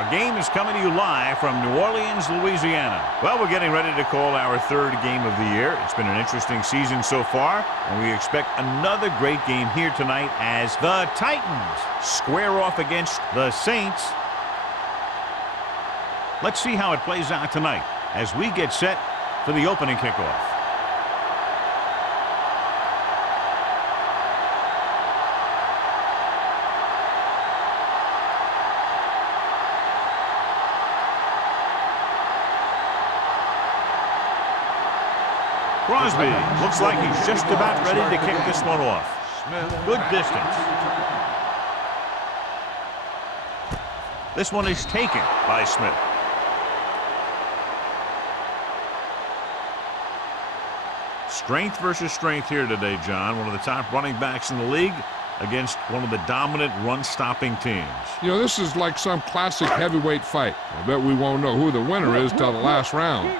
Our game is coming to you live from New Orleans, Louisiana. Well, we're getting ready to call our third game of the year. It's been an interesting season so far, and we expect another great game here tonight as the Titans square off against the Saints. Let's see how it plays out tonight as we get set for the opening kickoff. Crosby looks like he's just about ready to kick this one off. Good distance. This one is taken by Smith. Strength versus strength here today, John. One of the top running backs in the league against one of the dominant run-stopping teams. You know, this is like some classic heavyweight fight. I bet we won't know who the winner is till the last round.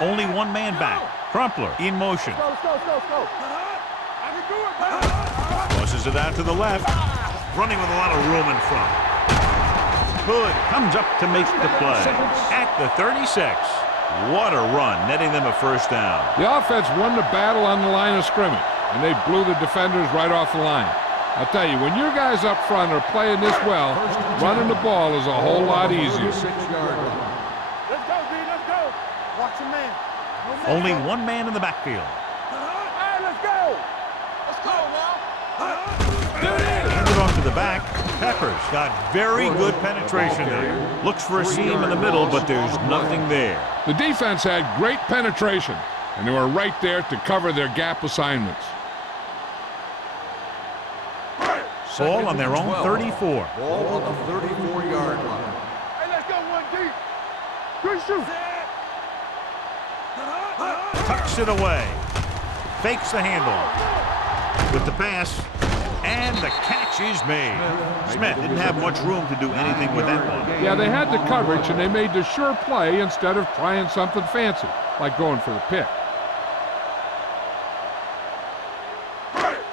Only one man back. Crumpler in motion. Tosses it out to the left. Running with a lot of room in front. Hood comes up to make the play. At the 36. What a run, netting them a first down. The offense won the battle on the line of scrimmage, and they blew the defenders right off the line. I'll tell you, when your guys up front are playing this well, running the ball is a whole lot easier. Only one man in the backfield. Let's go now. Hand it off to the back. Peppers got very good penetration there. Looks for a seam in the middle, but there's nothing there. The defense had great penetration, and they were right there to cover their gap assignments. Ball on their own 34. Ball on the 34-yard line. Hey, let's go one deep. Good shoot. Tucks it away. Fakes the handle. With the pass. And the catch is made. Smith didn't have much room to do anything with that one. Yeah, they had the coverage, and they made the sure play instead of trying something fancy, like going for the pick.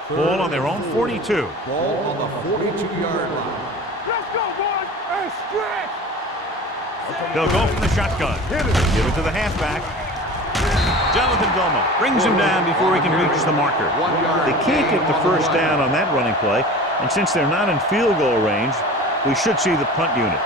Ball on their own 42. Ball on the 42-yard line. Let's go, boys. And stretch. They'll go from the shotgun. Give it to the halfback. Jonathan Domo brings him down before he can reach the marker. They can't get the first down on that running play, and since they're not in field goal range, we should see the punt unit.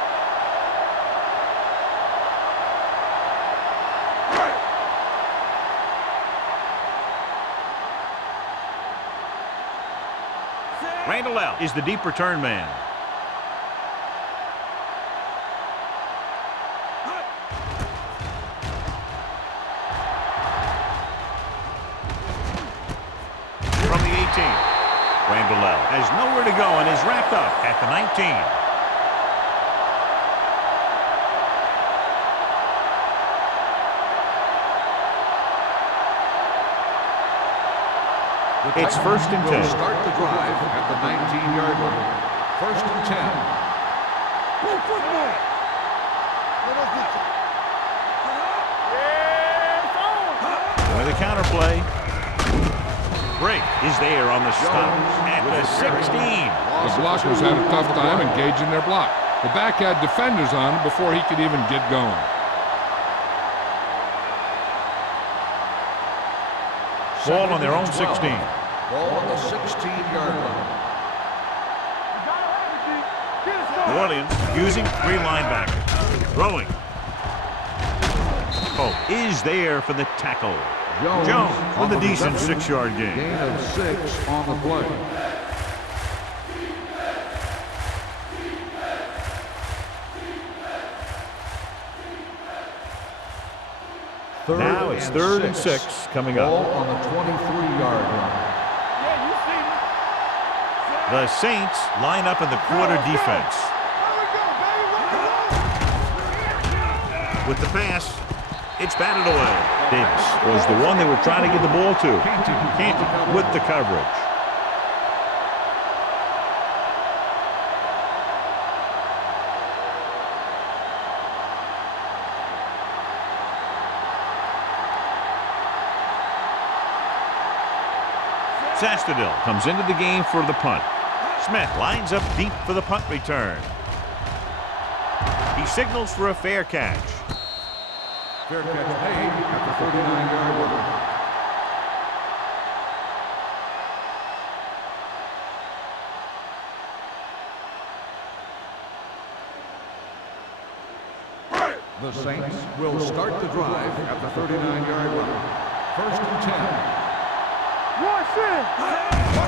Randall L. is the deep return man. Randall L. has nowhere to go and is wrapped up at the 19. It's first and 10. Start the drive at the 19-yard line. First and 10. Go football. With the counterplay. Break is there on the stop at the 16. The blockers had a tough time engaging their block. The back had defenders on him before he could even get going. Ball on their own 16. Ball on the 16-yard line. New Orleans using three linebackers. Throwing. Pope is there for the tackle. Jones with a decent 6-yard gain. Gain of 6 on the play. Now it's third and 6 coming Ball up. on the 23-yard line. The Saints line up in the quarter defense. With the pass, it's batted away. Davis was the one they were trying to get the ball to. Canty with the coverage. Sastadil comes into the game for the punt. Smith lines up deep for the punt return. He signals for a fair catch. Fair catch made at the 39-yard line. The Saints will start the drive at the 39-yard line. 1st and 10.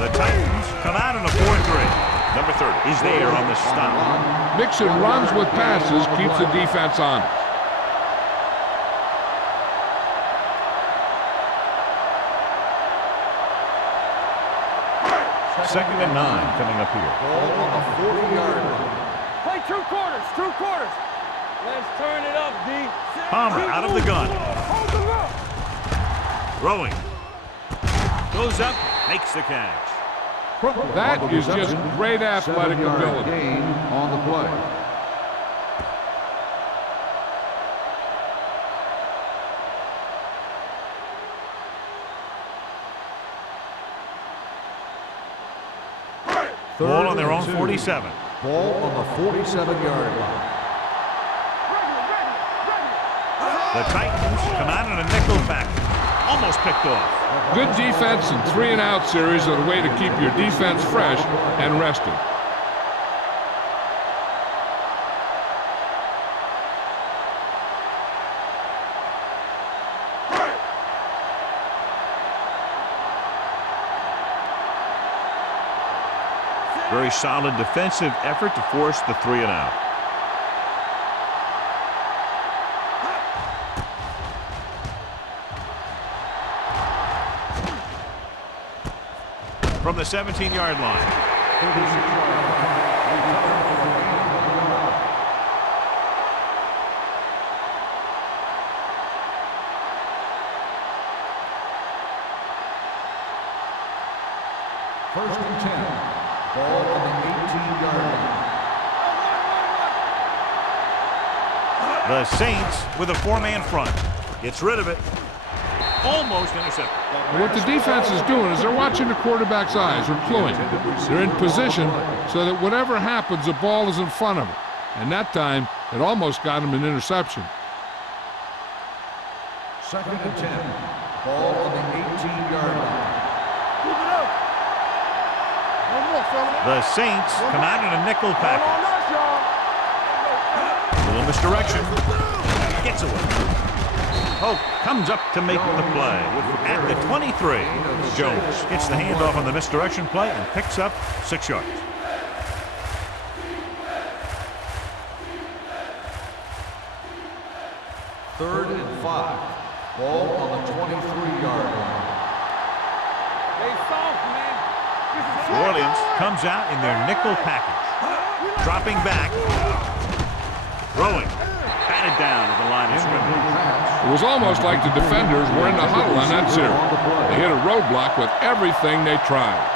The Titans come out in a 4-3. Number 30 is there on the stop. Mixing runs with passes keeps the defense honest. Second and 9 coming up here. Ball on the 40-yard line. Play 2 quarters, 2 quarters. Let's turn it up, D. Palmer out of the gun. Hold the look. Throwing. Goes up, makes the catch. That is just great athletic 7-yard ability. gain on the play. Ball on their own 47. Ball on the 47-yard line. The Titans come out in a nickel package. Almost picked off. Good defense and 3-and-out series are the way to keep your defense fresh and rested. Very solid defensive effort to force the 3-and-out. From the 17-yard line. First and 10. Ball on the 18-yard line. The Saints with a 4-man front. Gets rid of it. Almost intercepted. What the defense is doing is they're watching the quarterback's eyes, or cluing. They're in position so that whatever happens, the ball is in front of them. And that time, it almost got him an interception. Second and 10. Ball on the 18-yard line. Keep it up. One more, fella. The Saints come out in a nickel Hold package. on us, y'all. Little misdirection. Gets away. Hope comes up to make the play. At the 23, Jones gets the handoff on the misdirection play and picks up 6 yards. Third and 5. Ball on the 23-yard line. They soft, man. New Orleans comes out in their nickel package. Dropping back. Throwing. Batted down at the line of scrimmage. It was almost like the defenders were in the huddle on that series. They hit a roadblock with everything they tried.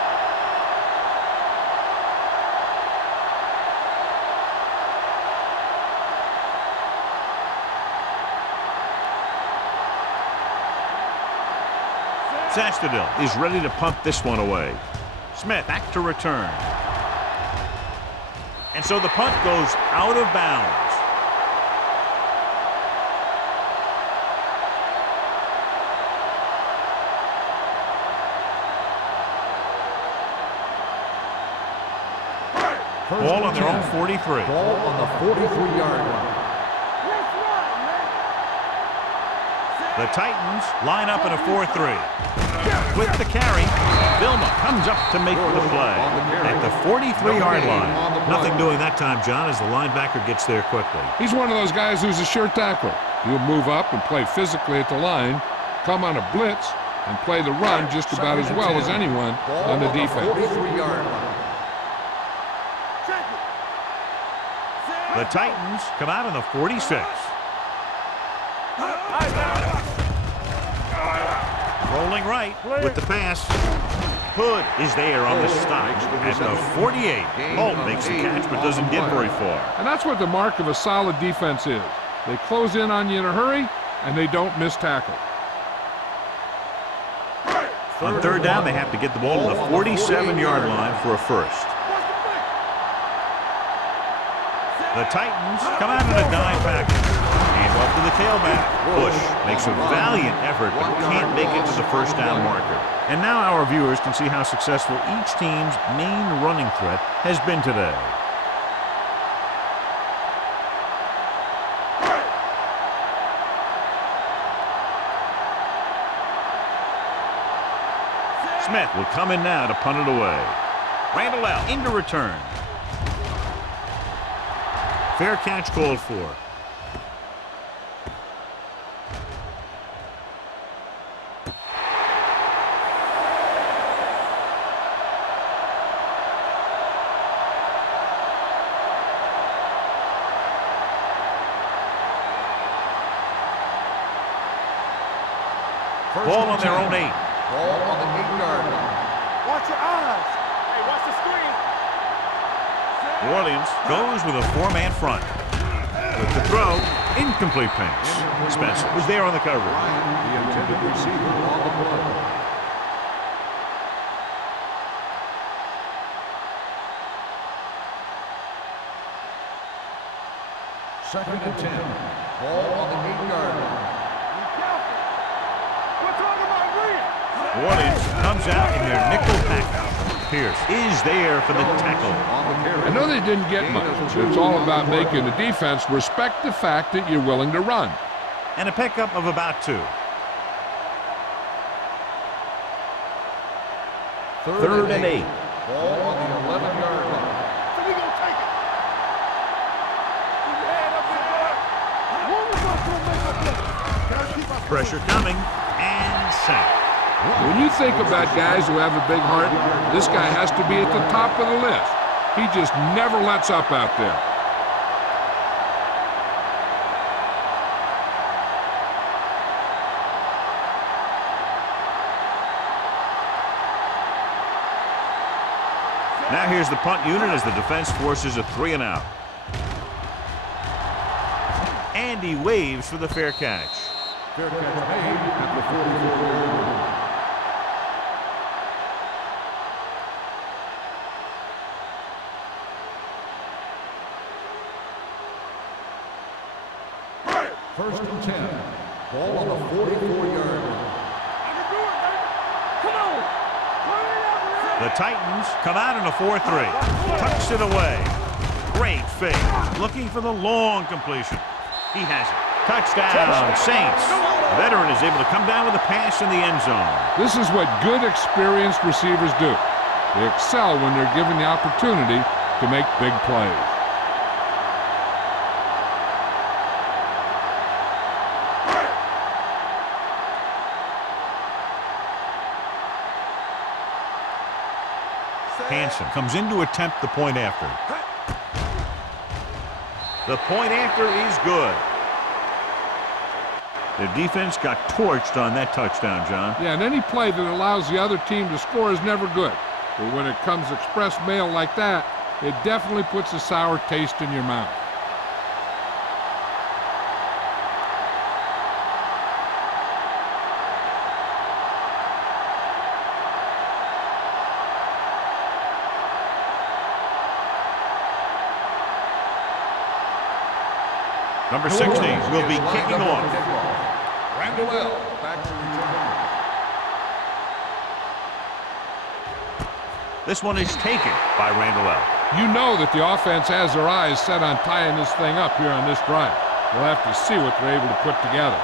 Sastadil is ready to punt this one away. Smith back to return. And so the punt goes out of bounds. Ball on their own 43. Ball on the 43-yard line. The Titans line up in a 4-3. With the carry, Vilma comes up to make the play at the 43-yard line. Nothing doing that time, John, as the linebacker gets there quickly. He's one of those guys who's a sure tackler. He'll move up and play physically at the line, come on a blitz, and play the run just about as well as anyone on the defense. 43-yard line. The Titans come out in the 46. Rolling right with the pass. Hood is there on the stop at the 48. Holt makes the catch but doesn't get very far. And that's what the mark of a solid defense is. They close in on you in a hurry, and they don't miss tackle. On third down, they have to get the ball to the 47-yard line for a first. The Titans come out in a dime package. And off to the tailback. Bush makes a valiant effort but can't make it to the first down marker. And now our viewers can see how successful each team's main running threat has been today. Smith will come in now to punt it away. Randall out into return. Fair catch called for. Ball on their own 8. Ball on the 8-yard line. Watch your eyes. Hey, watch the screen. New Orleans goes with a 4-man front. With the throw, incomplete pass. Spencer was there on the cover. Ryan, the intended receiver on the play. Second and 10. Ball on the 8-yard line. Be careful. We're talking about real. New Orleans comes out in their nickel package. Pierce is there for the tackle. I know they didn't get much. It's all about making the defense respect the fact that you're willing to run. And a pickup of about 2. Third and 8. Ball on the 11-yard line. So we gonna take it. Keep your head up there. One of us gonna make a play. Gotta keep our Pressure coming and sack. When you think about guys who have a big heart, this guy has to be at the top of the list. He just never lets up out there. Now here's the punt unit as the defense forces a 3-and-out. And he waves for the fair catch. Fair catch made at the 44-yard line. First and 10. Ball on the 44-yard line. I can do it, baby. Come on. Turn it up, The Titans come out in a 4-3. Tucks it away. Great fake. Looking for the long completion. He has it. Touchdown, Saints. The veteran is able to come down with a pass in the end zone. This is what good, experienced receivers do. They excel when they're given the opportunity to make big plays. Hansen comes in to attempt the point after. The point after is good. Their defense got torched on that touchdown, John. Yeah, and any play that allows the other team to score is never good. But when it comes express mail like that, it definitely puts a sour taste in your mouth. Number 16 will be kicking off. Randall back to return. This one is taken by Randall. You know that the offense has their eyes set on tying this thing up here on this drive. We'll have to see what they're able to put together.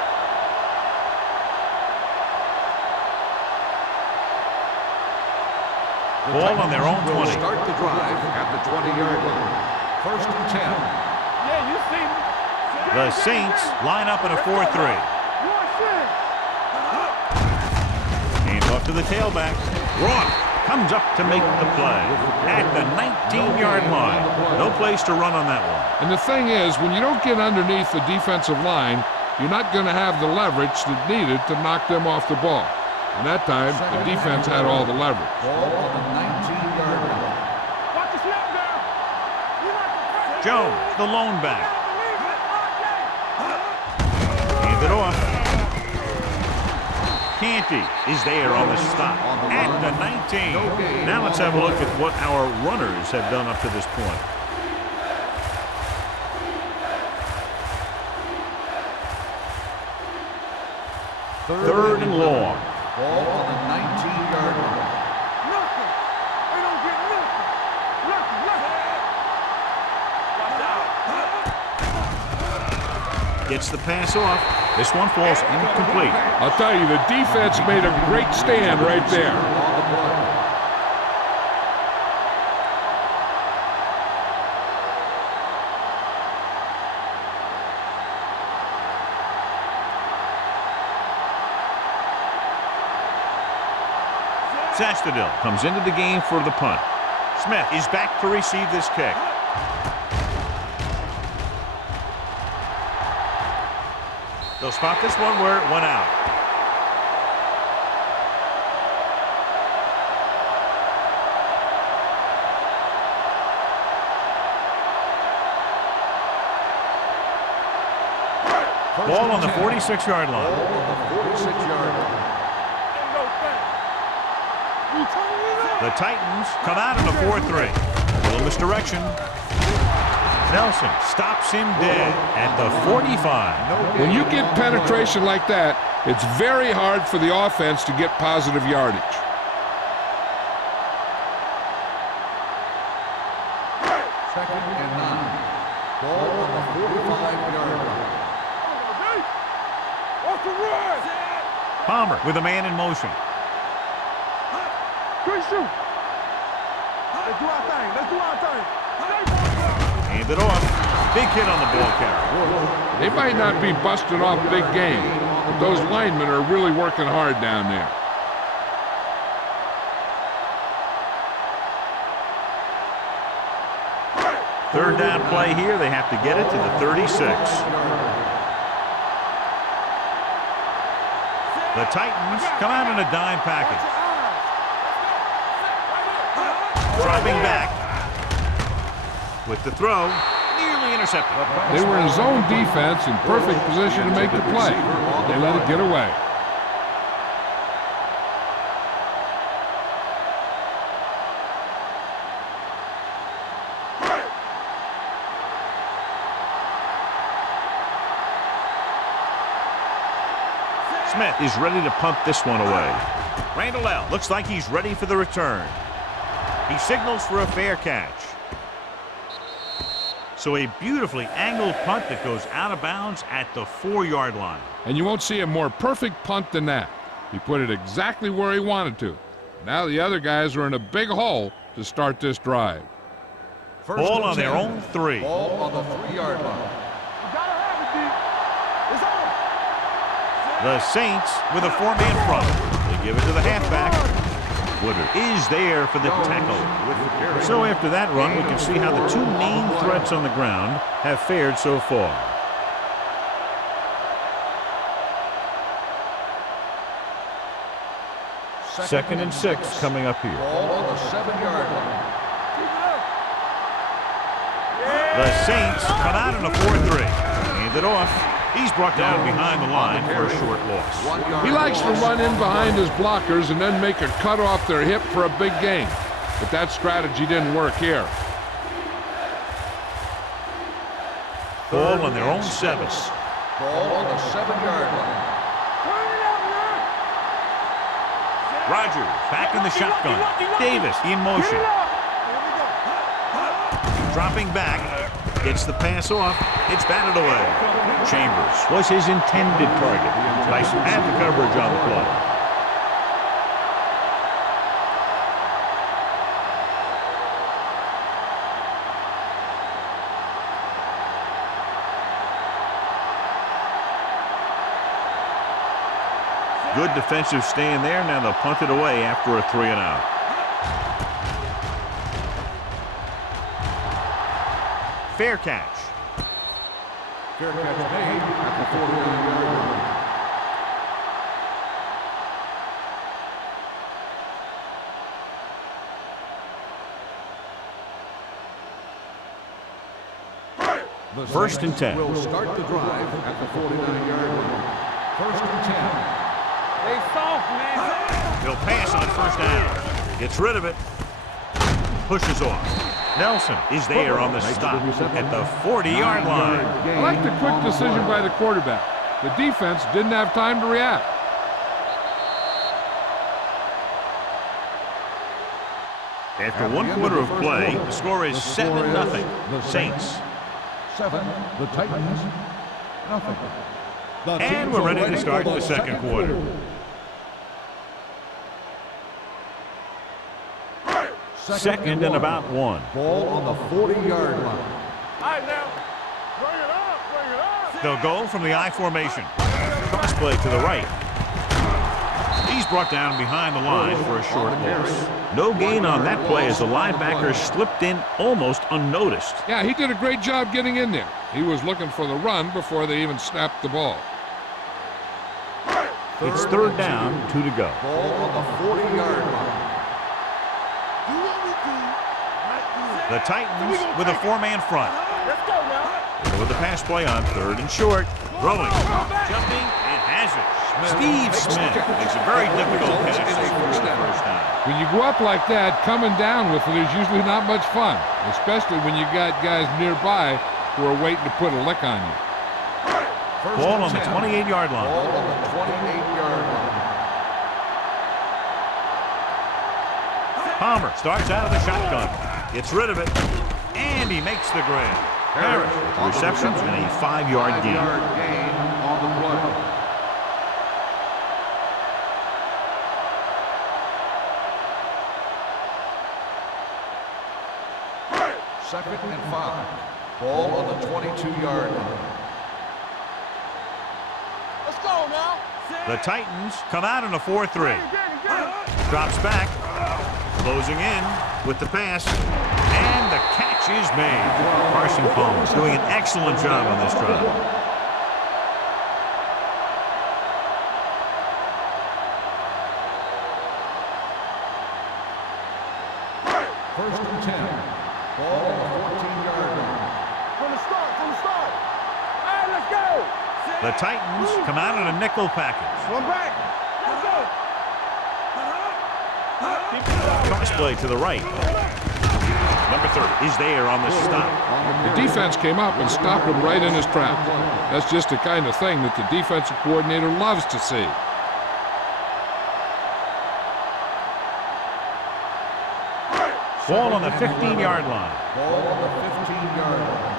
Ball on their own 20. Start the drive at the 20-yard line. First and 10. Yeah, you see me. The Saints line up in a 4-3. Hands off to the tailback. Roth comes up to make the play at the 19-yard line. No place to run on that one. And the thing is, when you don't get underneath the defensive line, you're not going to have the leverage that's needed to knock them off the ball. And that time, the defense had all the leverage. Ball on the 19-yard line. Watch the snap down. Jones, the lone back. Hand it off. Canty is there on the stop at the 19. Now let's have a look at what our runners have done up to this point. Third and long. Ball on the 19-yard line. Nothing. They don't get nothing. Nothing. Watch out. Gets the pass off. This one falls incomplete. I'll tell you, the defense made a great stand right there. On the play. Sastadil comes into the game for the punt. Smith is back to receive this kick. They'll spot this one where it went out. Ball on the 46-yard line. Ball on the 46-yard line. Ain't no thing. You turn it up. The Titans come out in a 4-3. A little misdirection. Nelson stops him dead at the 45. When you get penetration like that, it's very hard for the offense to get positive yardage. Second and 9. Ball on the 45-yard line. Off the run. Palmer with a man in motion. Good shoot. Let's do our thing. Let's do our thing. Hand it off. Big hit on the ball carrier. They might not be busting off big game, but those linemen are really working hard down there. Third down play here. They have to get it to the 36. The Titans come out in a dime package. Dropping back with the throw, nearly intercepted. They were in zone defense in perfect position to make the play. They let it get away. Smith is ready to punt this one away. Randall L. looks like he's ready for the return. He signals for a fair catch. So a beautifully angled punt that goes out of bounds at the 4-yard line. And you won't see a more perfect punt than that. He put it exactly where he wanted to. Now the other guys are in a big hole to start this drive. First Ball and on their 10. own 3. Ball on the 3-yard line. You gotta have it, D. It's on. The Saints with a 4-man front. They give it to the halfback. Woodard is there for the tackle with the carry. So after that run, we can see how the two main threats on the ground have fared so far. Second and 6 coming up here. Ball on the 7-yard line. The Saints come out in a 4-3. Hand it off. He's brought down behind the line for a short loss. 1 yard. He likes to run in behind his blockers and then make a cut off their hip for a big gain. But that strategy didn't work here. Ball on their own 7. Ball on the 7-yard line. Turn it up, man. Rogers back in the shotgun. Davis in motion. Get it up. Here we go. Dropping back. Gets the pass off. It's batted away. Chambers was his intended target. Tyson had the coverage on the play. Good defensive stand there. Now they'll punt it away after a 3 and out. Fair catch. Fair catch made at the 49-yard line. The First and Saints 10. will start the drive at the 49-yard line. First and 10. They soft, man. He'll pass on first down. Gets rid of it. Pushes off. Nelson is there on the stop at the 40-yard line. I like the quick decision by the quarterback. The defense didn't have time to react. After 1 quarter of play, the score is 7-0. Saints. 7, the Titans, nothing. And we're ready to start the second quarter. Second and about 1. Ball on the 40-yard line. All right, now. Bring it up, bring it up. They'll go from the I formation. Cross play to the right. He's brought down behind the line for a short loss. No gain on that play as the linebacker slipped in almost unnoticed. Yeah, he did a great job getting in there. He was looking for the run before they even snapped the ball. It's third down, 2 to go. Ball on the 40-yard line. Do what we do. The Titans with a 4-man front. Let's go now. With the pass play on 3rd and short. Throwing, jumping, and has it. Steve Smith makes a very difficult catch for the first down. When you go up like that, coming down with it is usually not much fun, especially when you got guys nearby who are waiting to put a lick on you. Ball on the 28-yard line. Ball on the 28-yard line. Palmer starts out of the shotgun. Gets rid of it, and he makes the grab. Harris with receptions and a 5-yard gain. 5-yard gain on the play. Second and 5. Ball on the 22-yard line. Let's go now. The Titans come out in a 4-3. Drops back, closing in with the pass, and the catch is made. Carson Palmer doing an excellent job on this drive. First and 10. Ball on the 14-yard line. From the start, from the start. All right, let's go. The Titans come out in a nickel package. One back. Let's go. Cross play to the right. Number 30 is there on the stop. The defense came up and stopped him right in his tracks. That's just the kind of thing that the defensive coordinator loves to see. Ball on the 15-yard line. Ball on the 15-yard line.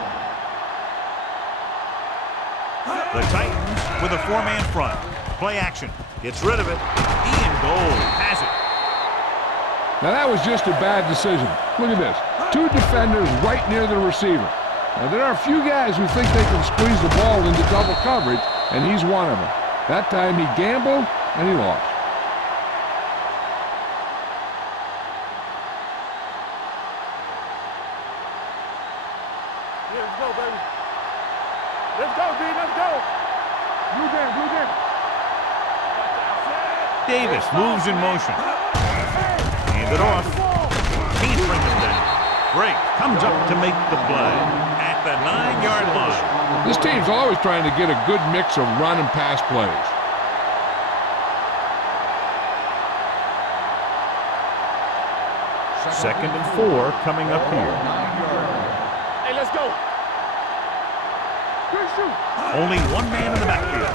The Titans with a 4-man front. Play action. Gets rid of it. Ian Gold has it. Now that was just a bad decision. Look at this. 2 defenders right near the receiver. Now there are a few guys who think they can squeeze the ball into double coverage, and he's one of them. That time he gambled, and he lost. Yeah, let's go, baby. Let's go, D. Let's go. Blue game, blue game. Davis moves in motion. Hand it off. Can't bring him down. Drake comes up to make the play at the 9-yard line. This team's always trying to get a good mix of run and pass plays. Second and 4 coming up here. Hey, let's go. Good shoot. Only 1 man in the backfield.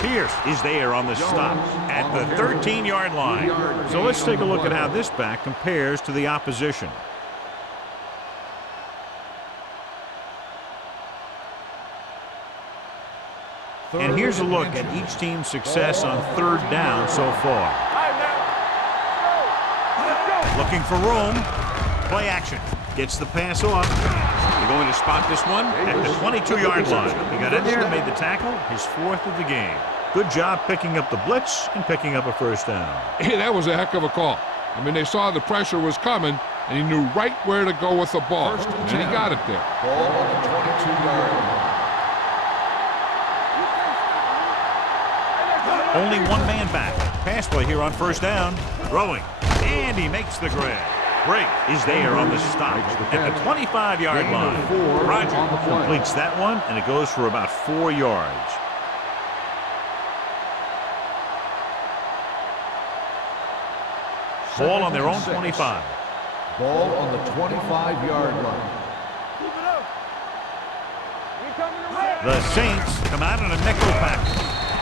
Pierce is there on the stop at the 13-yard line. So let's take a look at how this back compares to the opposition. And here's a look at each team's success on 3rd down so far. All right, now. Let's go. Looking for room. Play action. Gets the pass off. They're going to spot this one at the 22-yard line. He got in there and made the tackle, his 4th of the game. Good job picking up the blitz and picking up a first down. Hey, that was a heck of a call. I mean, they saw the pressure was coming, and he knew right where to go with the ball, and he got it there. Ball on the 22-yard line. Only 1 man back. Pass play here on 1st down. Throwing, and he makes the grab. Drake is there on the stop at the 25-yard line. Roger completes that one, and it goes for about 4 yards. Ball on their own 25. Ball on the 25-yard line. Keep it up. We coming around. The Saints come out in a nickel pack.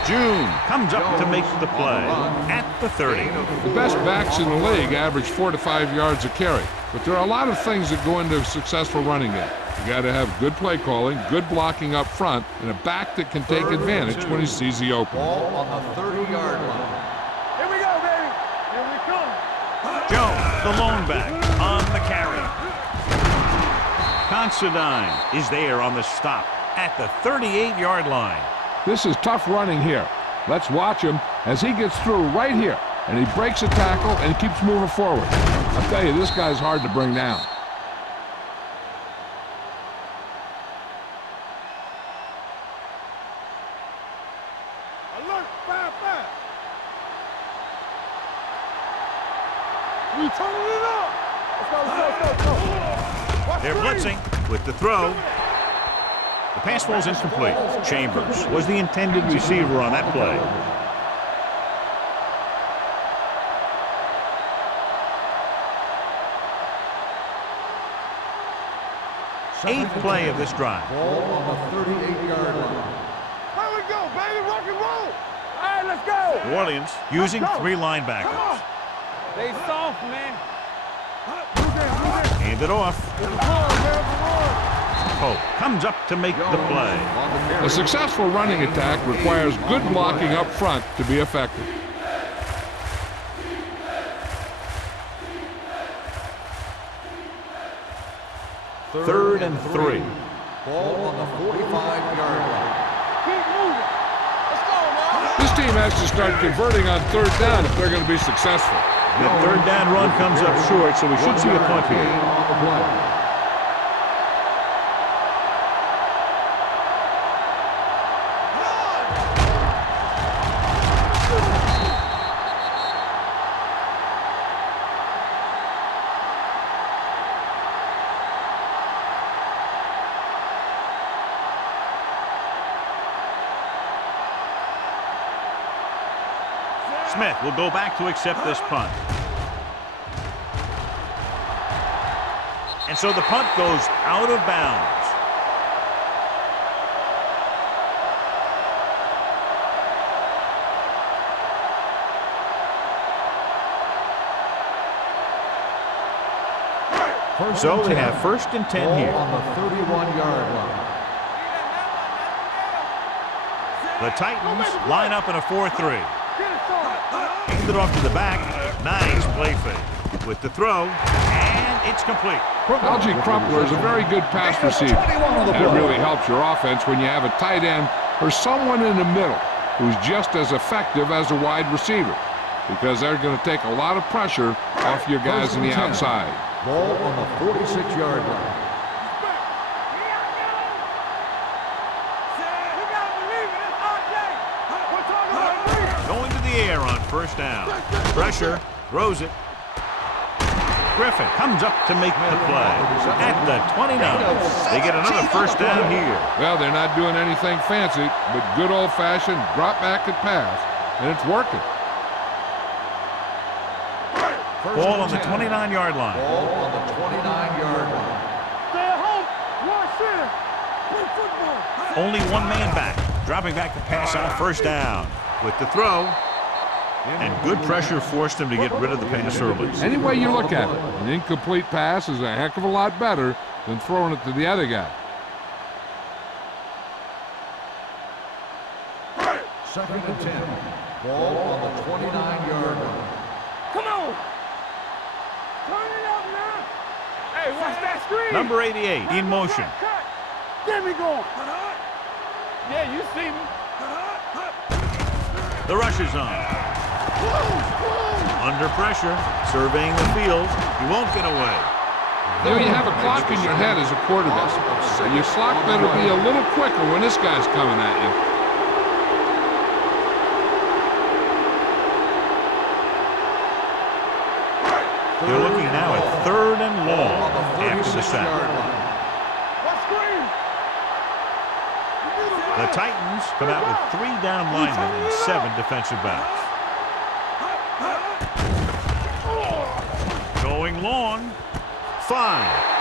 June comes up to make the play at the 30. The best backs in the league average 4 to 5 yards a carry. But there are a lot of things that go into a successful running game. You got to have good play calling, good blocking up front, and a back that can take advantage when he sees the open. Ball on the 30-yard line. Here we go, baby. Here we come. Jones, the lone back, on the carry. Considine is there on the stop at the 38-yard line. This is tough running here. Let's watch him as he gets through right here, and he breaks a tackle and keeps moving forward. I'll tell you, this guy's hard to bring down. Alert, 5-5. We turning it up. Let's go. Watch They're screen. blitzing with the throw. The pass falls incomplete. Chambers was the intended receiver on that play. Eighth play of this drive. Ball on the 38-yard line. Here we go, baby. Rock and roll. All right, let's go. New Orleans using Let's go. 3 Come linebackers. on. They soft, man. Hand it off. Pope comes up to make the play. On the carry. A successful running attack requires good blocking up front to be effective. Third and 3. Ball on the 45-yard line. Keep moving. Let's go, man. This team has to start converting on third down if they're going to be successful. The third down run comes up short, so we should see a punt Gain here. on the play. Smith will go back to accept this punt. And so the punt goes out of bounds. So they have first and 10 Ball here. on the 31-yard line. The Titans line up in a 4-3. Get it started. Hand it off to the back. Nice play fake. With the throw, and it's complete. Algie Crumpler is a very good pass receiver. And it really helps your offense when you have a tight end or someone in the middle who's just as effective as a wide receiver, because they're going to take a lot of pressure off your guys on the outside. Ball on the 46-yard line. We gotta believe it. It's our day. We're talking about breathing. Going to the air on first down. Pressure, throws it. Griffin comes up to make the play. At the 29. They get another first down here. Well, they're not doing anything fancy, but good old-fashioned drop back and pass, and it's working. Ball on the 29-yard line. Ball on the 29-yard line. Stay at home. Watch center. Play football. Only one man back. Dropping back to pass on first down. With the throw. And good pressure forced him to get rid of the pass early. Any way you look at it, an incomplete pass is a heck of a lot better than throwing it to the other guy. Second and 10. Ball on the 29-yard line. Come on. Turn it up now. Hey, watch that screen. Number 88 in motion. Cut. Get me going. Yeah, you see me. The rush is on. Under pressure, surveying the field. He won't get away. You know, you have a clock in your head as a quarterback. And your clock better be a little quicker when this guy's coming at you. They're looking now at third and long after the sack. What screen? The Titans come out with 3 down linemen and 7 defensive backs. Going long. 5.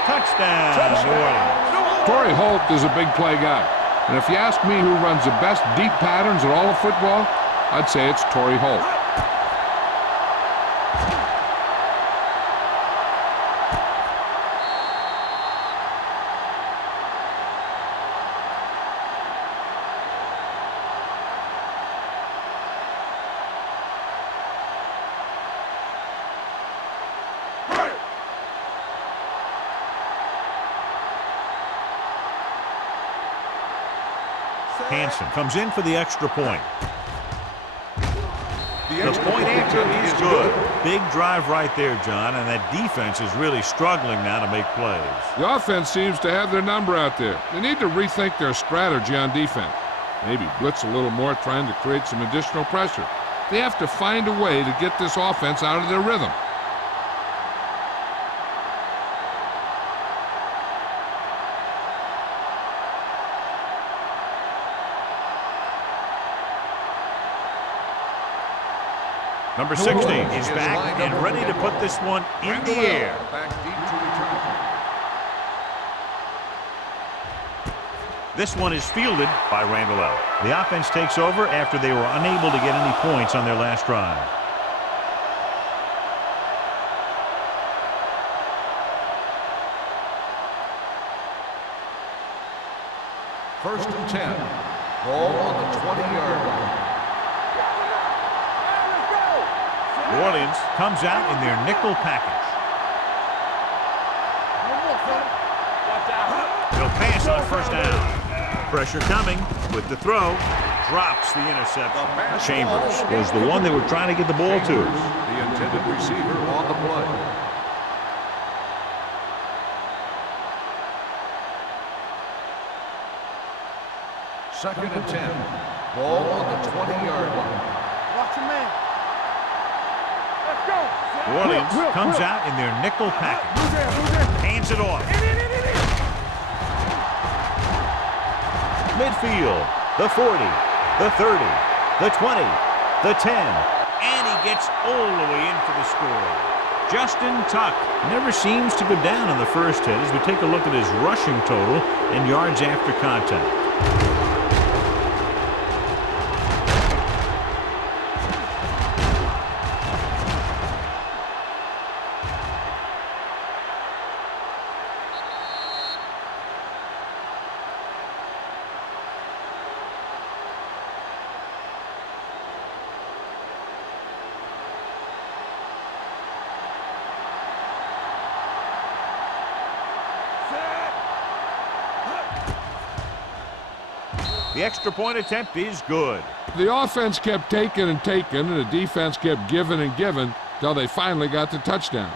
Touchdown, New Orleans. Torrey Holt is a big play guy. And if you ask me who runs the best deep patterns in all of football, I'd say it's Torrey Holt. Hansen comes in for the extra point. The point after is good. Big drive right there, John, and that defense is really struggling now to make plays. The offense seems to have their number out there. They need to rethink their strategy on defense. Maybe blitz a little more, trying to create some additional pressure. They have to find a way to get this offense out of their rhythm. Number 16 is back and ready to put this one in the air. Back deep to return. This one is fielded by Randall L. The offense takes over after they were unable to get any points on their last drive. First and 10. Ball on the 20-yard line. New Orleans comes out in their nickel package. Watch out. They'll pass on first down. Pressure coming with the throw. Drops the interception. Chambers was the one they were trying to get the ball to. The intended receiver on the play. Second and 10. Ball on the 20-yard line. Watch your man. Let's go. New Orleans comes out in their nickel package. Move there. Hands it off. Midfield. The 40. The 30. The 20. The 10. And he gets all the way in for the score. Justin Tuck never seems to go down on the first hit as we take a look at his rushing total and yards after contact. The extra point attempt is good. The offense kept taking and taking, and the defense kept giving and giving until they finally got the touchdown.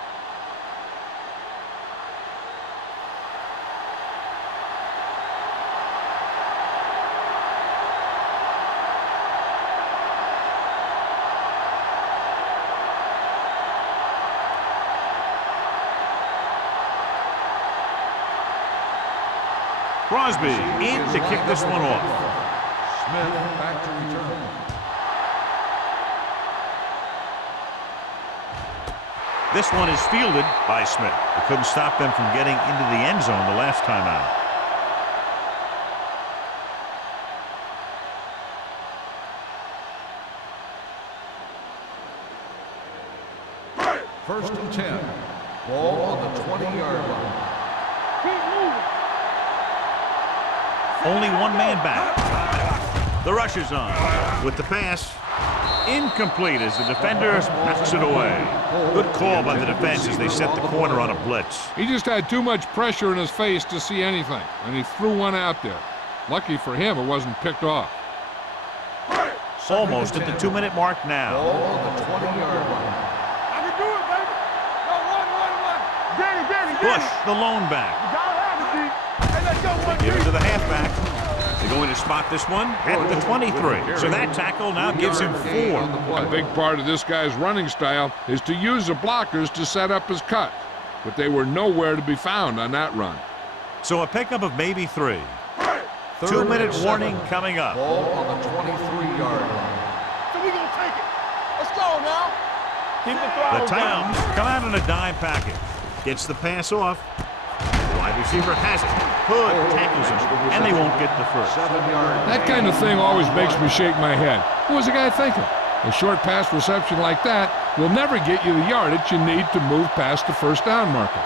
Crosby in to kick this one off. Smith back to return. This one is fielded by Smith. It couldn't stop them from getting into the end zone the last time out. First and 10. Ball on the 20-yard line. Keep moving. Only one man back. The rush is on. With the pass, incomplete as the defender knocks it away. Good call by the defense as they set the corner on a blitz. He just had too much pressure in his face to see anything, and he threw one out there. Lucky for him, it wasn't picked off. Almost at the 2-minute mark Ball now. on the 20-yard line. I can do it, baby. Go, run. Danny. Bush, the lone back. You gotta have it, D. Hey, let's go, one, Give it three. to the halfback. They're going to spot this one at the 23. So that tackle now gives him 4. A big part of this guy's running style is to use the blockers to set up his cut, but they were nowhere to be found on that run. So a pickup of maybe 3. Third 2-minute and warning 7. coming up. Ball on the 23-yard line. So we gonna take it. Let's go now. Keep the The throttle down. Towns come out in a dime package. Gets the pass off. The wide receiver has it. Hood tackles him, and they won't get the first. 7-yard. That kind of thing always makes me shake my head. What was the guy thinking? A short pass reception like that will never get you the yardage you need to move past the first down marker.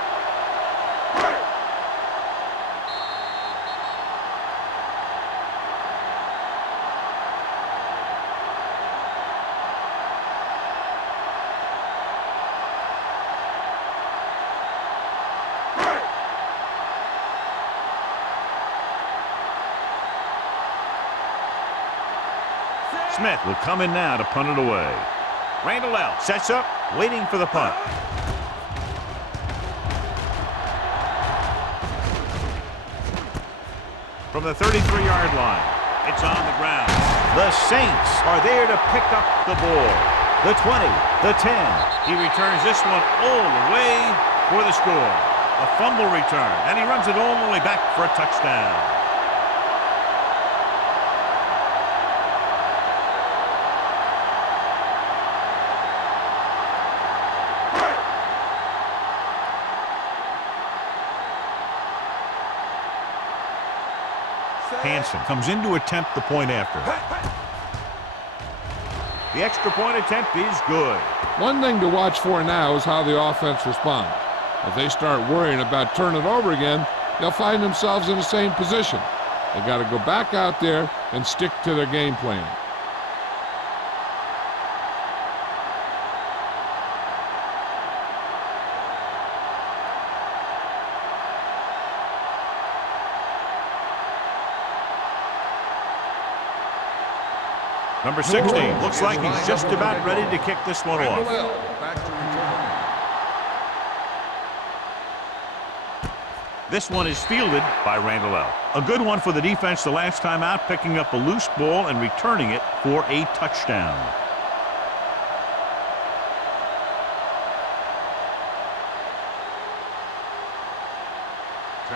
Smith will come in now to punt it away. Randall L. sets up, waiting for the punt. From the 33-yard line, it's on the ground. The Saints are there to pick up the ball. The 20, the 10. He returns this one all the way for the score. A fumble return, and he runs it all the way back for a touchdown. Hansen comes in to attempt the point after. The extra point attempt is good. One thing to watch for now is how the offense responds. If they start worrying about turning it over again, they'll find themselves in the same position. They got to go back out there and stick to their game plan. Number 16 looks like he's just about ready to kick this one off. Back to return. This one is fielded by Randall L. A good one for the defense the last time out, picking up a loose ball and returning it for a touchdown.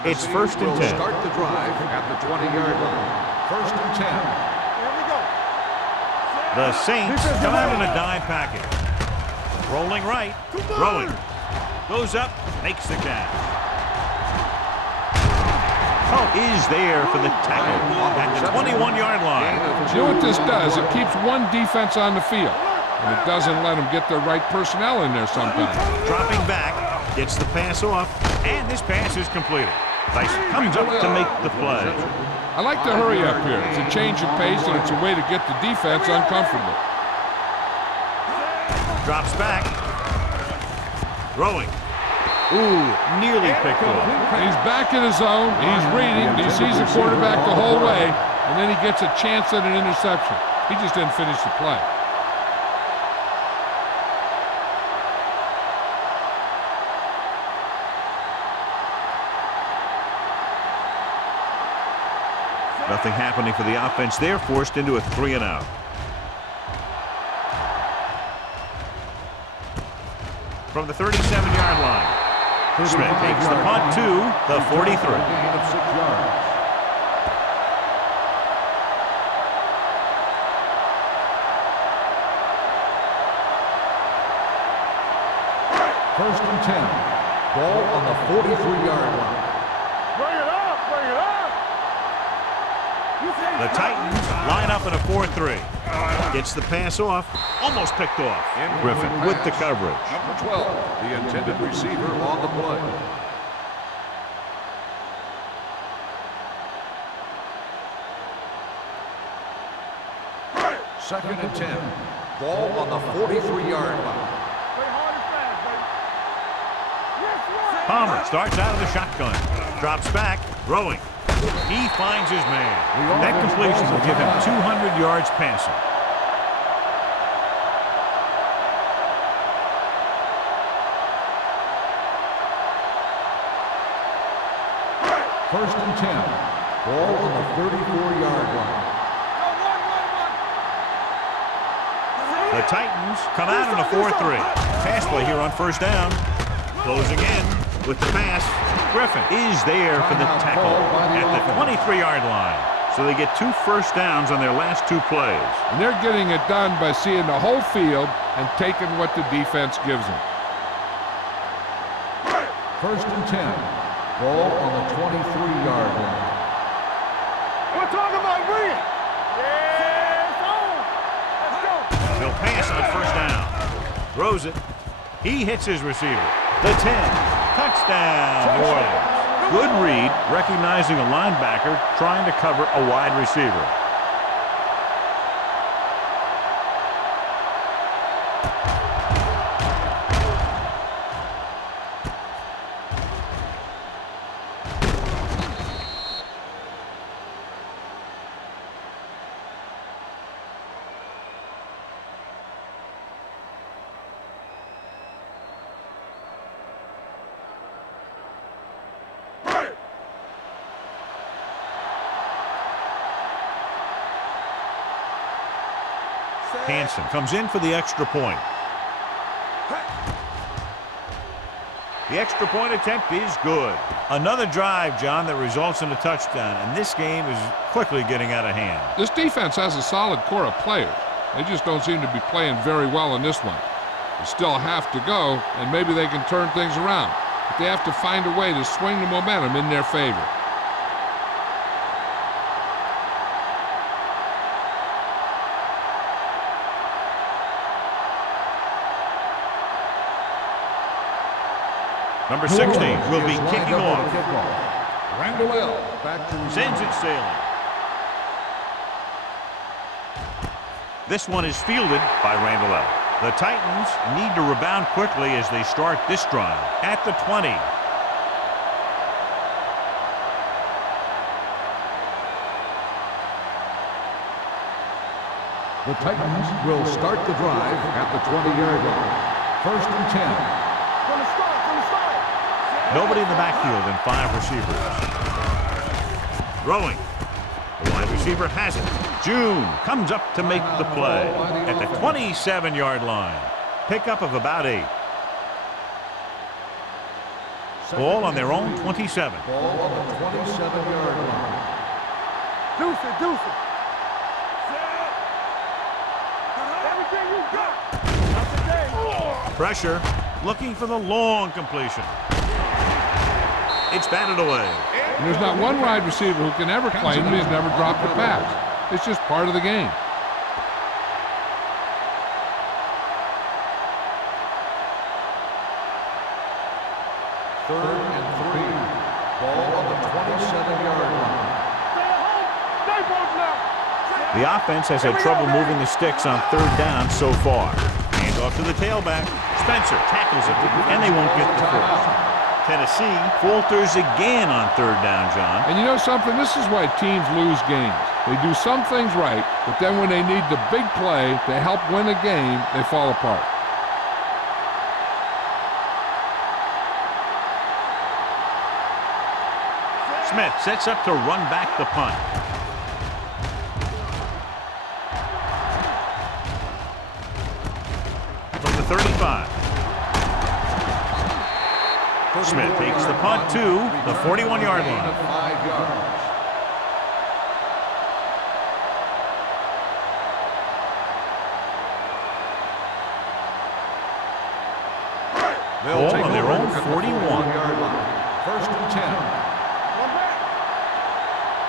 It's first and 10. Will start the drive at the 20-yard line. First and 10. Here we go. The Saints come out in a dime package. Rolling right, throwing. Goes up, makes the catch. Is there for the tackle at the 21-yard line. You know what this does? It keeps one defense on the field, and it doesn't let them get the right personnel in there sometimes. Dropping back, gets the pass off, and this pass is completed. Tyson comes up to make the play. I like the hurry up here. It's a change of pace, and it's a way to get the defense uncomfortable. Drops back. Throwing. Ooh, nearly picked off. He's back in his zone. He's reading. He sees the quarterback the whole way, and then he gets a chance at an interception. He just didn't finish the play. Nothing happening for the offense. They're forced into a 3-and-out. From the 37-yard line, Smith takes the punt to the 43. Gain of 6 yards. First and 10. Ball on the 43-yard line. Bring it up, bring it up. The Titans line up in a 4-3. Gets the pass off, almost picked off. Griffin with the coverage. Number 12, the intended receiver on the play. Second and 10. Ball on the 43-yard line. Play hard and fast, baby. Yes, sir. Palmer starts out of the shotgun. Drops back, throwing. He finds his man. That completion will give him 200 yards passing. First and 10. Ball on the 34-yard line. The Titans come out in a 4-3. Pass play here on first down. Closing in with the pass. Griffin is there for the tackle at the 23-yard line. So they get 2 first downs on their last 2 plays. And they're getting it done by seeing the whole field and taking what the defense gives them. First and 10. Ball on the 23-yard line. We're talking about bring it. Yes, on. Let's go. They'll pass on first down. Throws it. He hits his receiver. The 10. Touchdown, Warriors. Good read, recognizing a linebacker trying to cover a wide receiver. Hansen comes in for the extra point. The extra point attempt is good. Another drive, John, that results in a touchdown, and this game is quickly getting out of hand. This defense has a solid core of players. They just don't seem to be playing very well in this one. They still have to go, and maybe they can turn things around. But they have to find a way to swing the momentum in their favor. Number 16 will be kicking off. Randall back to Sends it sailing. This one is fielded by Randall. The Titans need to rebound quickly as they start this drive at the 20. The Titans will start the drive at the 20-yard line. 1st and 10. Nobody in the backfield and 5 receivers. Throwing. The wide receiver has it. June comes up to make the play at the 27-yard line. Pickup of about 8. Ball on their own 27. Ball on the 27-yard line. Deuce it. Everything you got. Pressure. Looking for the long completion. It's batted away. And there's not one wide receiver who can ever claim that he's never dropped a pass. It's just part of the game. Third and 3. Ball on the 27-yard line. The offense has had trouble moving the sticks on 3rd down so far. Hand off to the tailback. Spencer tackles it, and they won't get the first. Tennessee falters again on 3rd down, John. And you know something? This is why teams lose games. They do some things right, but then when they need the big play to help win a game, they fall apart. Smith sets up to run back the punt. From the 35. Smith takes the punt to the 41-yard line. 5 yards. Ball on their own 41. 41-yard line. 1st and 10.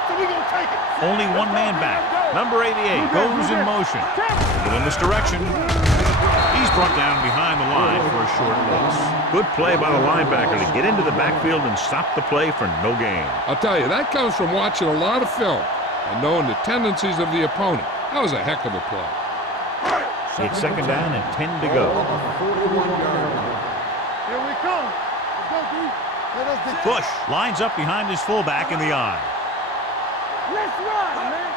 So we gonna take it. Only one man back. Number 88 goes in motion. But in this direction, he's brought down behind the line for a short loss. Good play by the linebacker to get into the backfield and stop the play for no gain. I'll tell you, that comes from watching a lot of film and knowing the tendencies of the opponent. That was a heck of a play. It's 2nd down and 10 to go. 41-yard line. Here we come. Let's go, D. Let us get Bush lines up behind his fullback in the eye. Let's run, man.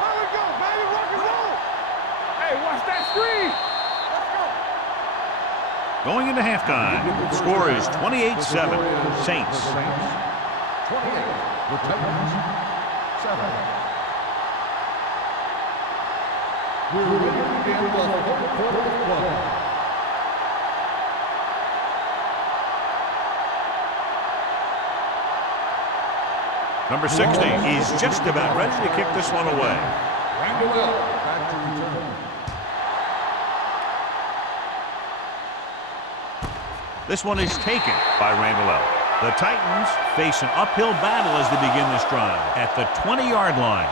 How we go, baby? Rock and roll. Hey, watch that screen. Let's go. Going into halftime, the score is 28-7. Saints. 28. The Titans 7. We're ready to begin the 4th quarter of play. Number 60 is just about ready to kick this one away. Randall back to return. This one is taken by Randall. The Titans face an uphill battle as they begin this drive at the 20-yard line.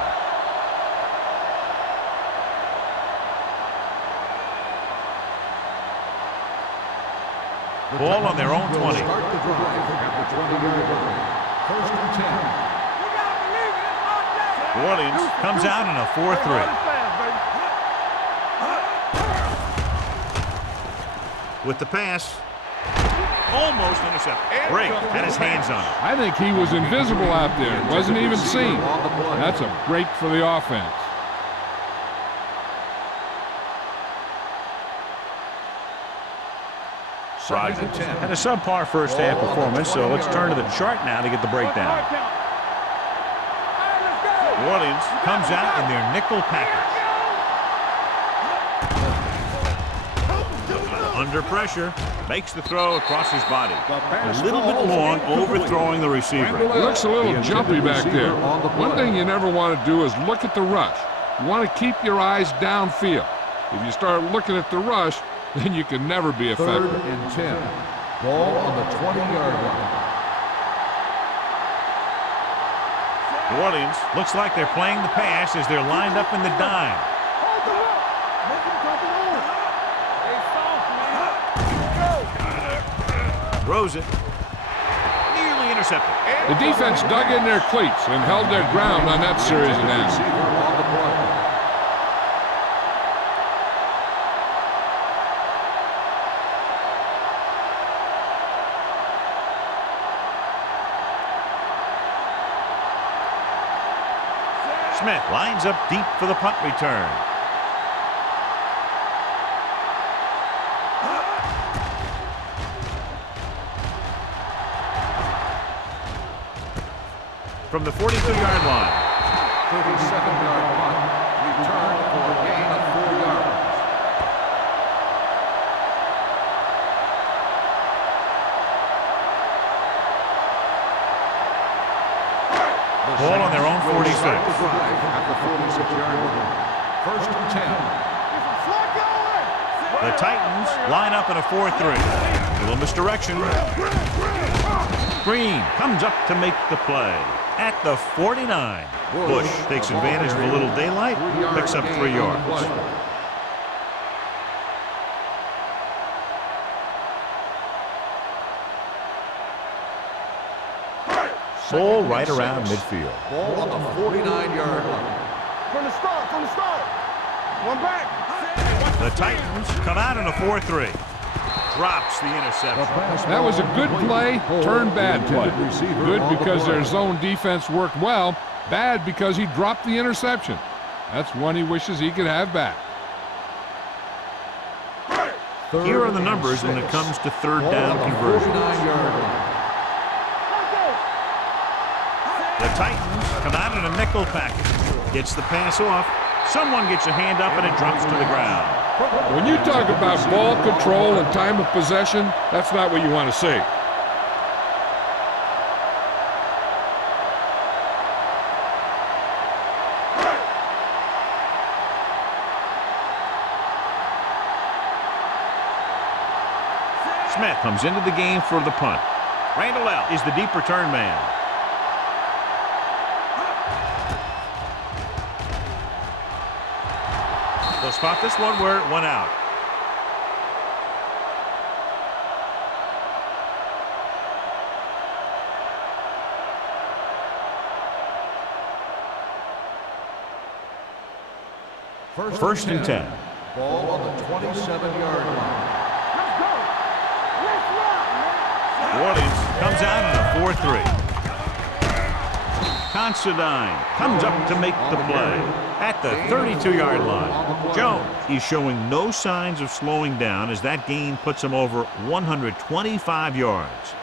Ball on their own 20. Start the drive at the 20-yard line. 1st and 10. New Orleans comes out in a 4-3. With the pass, almost intercepted. Drake had his hands on it. I think he was invisible out there. Wasn't even seen. That's a break for the offense. Rogers had a subpar first half performance, so let's turn to the chart now to get the breakdown. New Orleans comes out in their nickel package. Under pressure, makes the throw across his body. A little bit long, overthrowing the receiver. He looks a little jumpy back there. One thing you never want to do is look at the rush. You want to keep your eyes downfield. If you start looking at the rush, then you can never be effective. 3rd and 10. Ball on the 20-yard line. New Orleans looks like they're playing the pass as they're lined up in the dime. Hold them up. Make them dump it on. Hey, soft, man. Go. Throws it. Nearly intercepted. The defense dug in their cleats and held their ground on that series of downs. Receiver on the play. Smith lines up deep for the punt return. From the 42-yard line. 37-yard punt. Return for a gain of 4 yards. Ball on their own 46. Start the drive at the 46-yard line. 1st and 10. The Titans line up in a 4-3. Little misdirection. Green comes up to make the play at the 49. Bush takes advantage of a little daylight, picks up 3 yards. Ball right around midfield. Ball on the 49-yard line. From the start. One back. The Titans come out in a 4-3. Drops the interception. That was a good play, turned bad play. Good because their zone defense worked well. Bad because he dropped the interception. That's one he wishes he could have back. Here are the numbers when it comes to 3rd down conversions. The Titans come out in a nickel package. Gets the pass off. Someone gets a hand up and it drops to the ground. When you talk about ball control and time of possession, that's not what you want to see. Smith comes into the game for the punt. Randall L. is the deep return man. They'll spot this one where it went out. First and 10. Ball on the 27-yard line. New Orleans comes out in a 4-3. Considine comes up to make the play at the 32-yard line. Jones is showing no signs of slowing down as that gain puts him over 125 yards.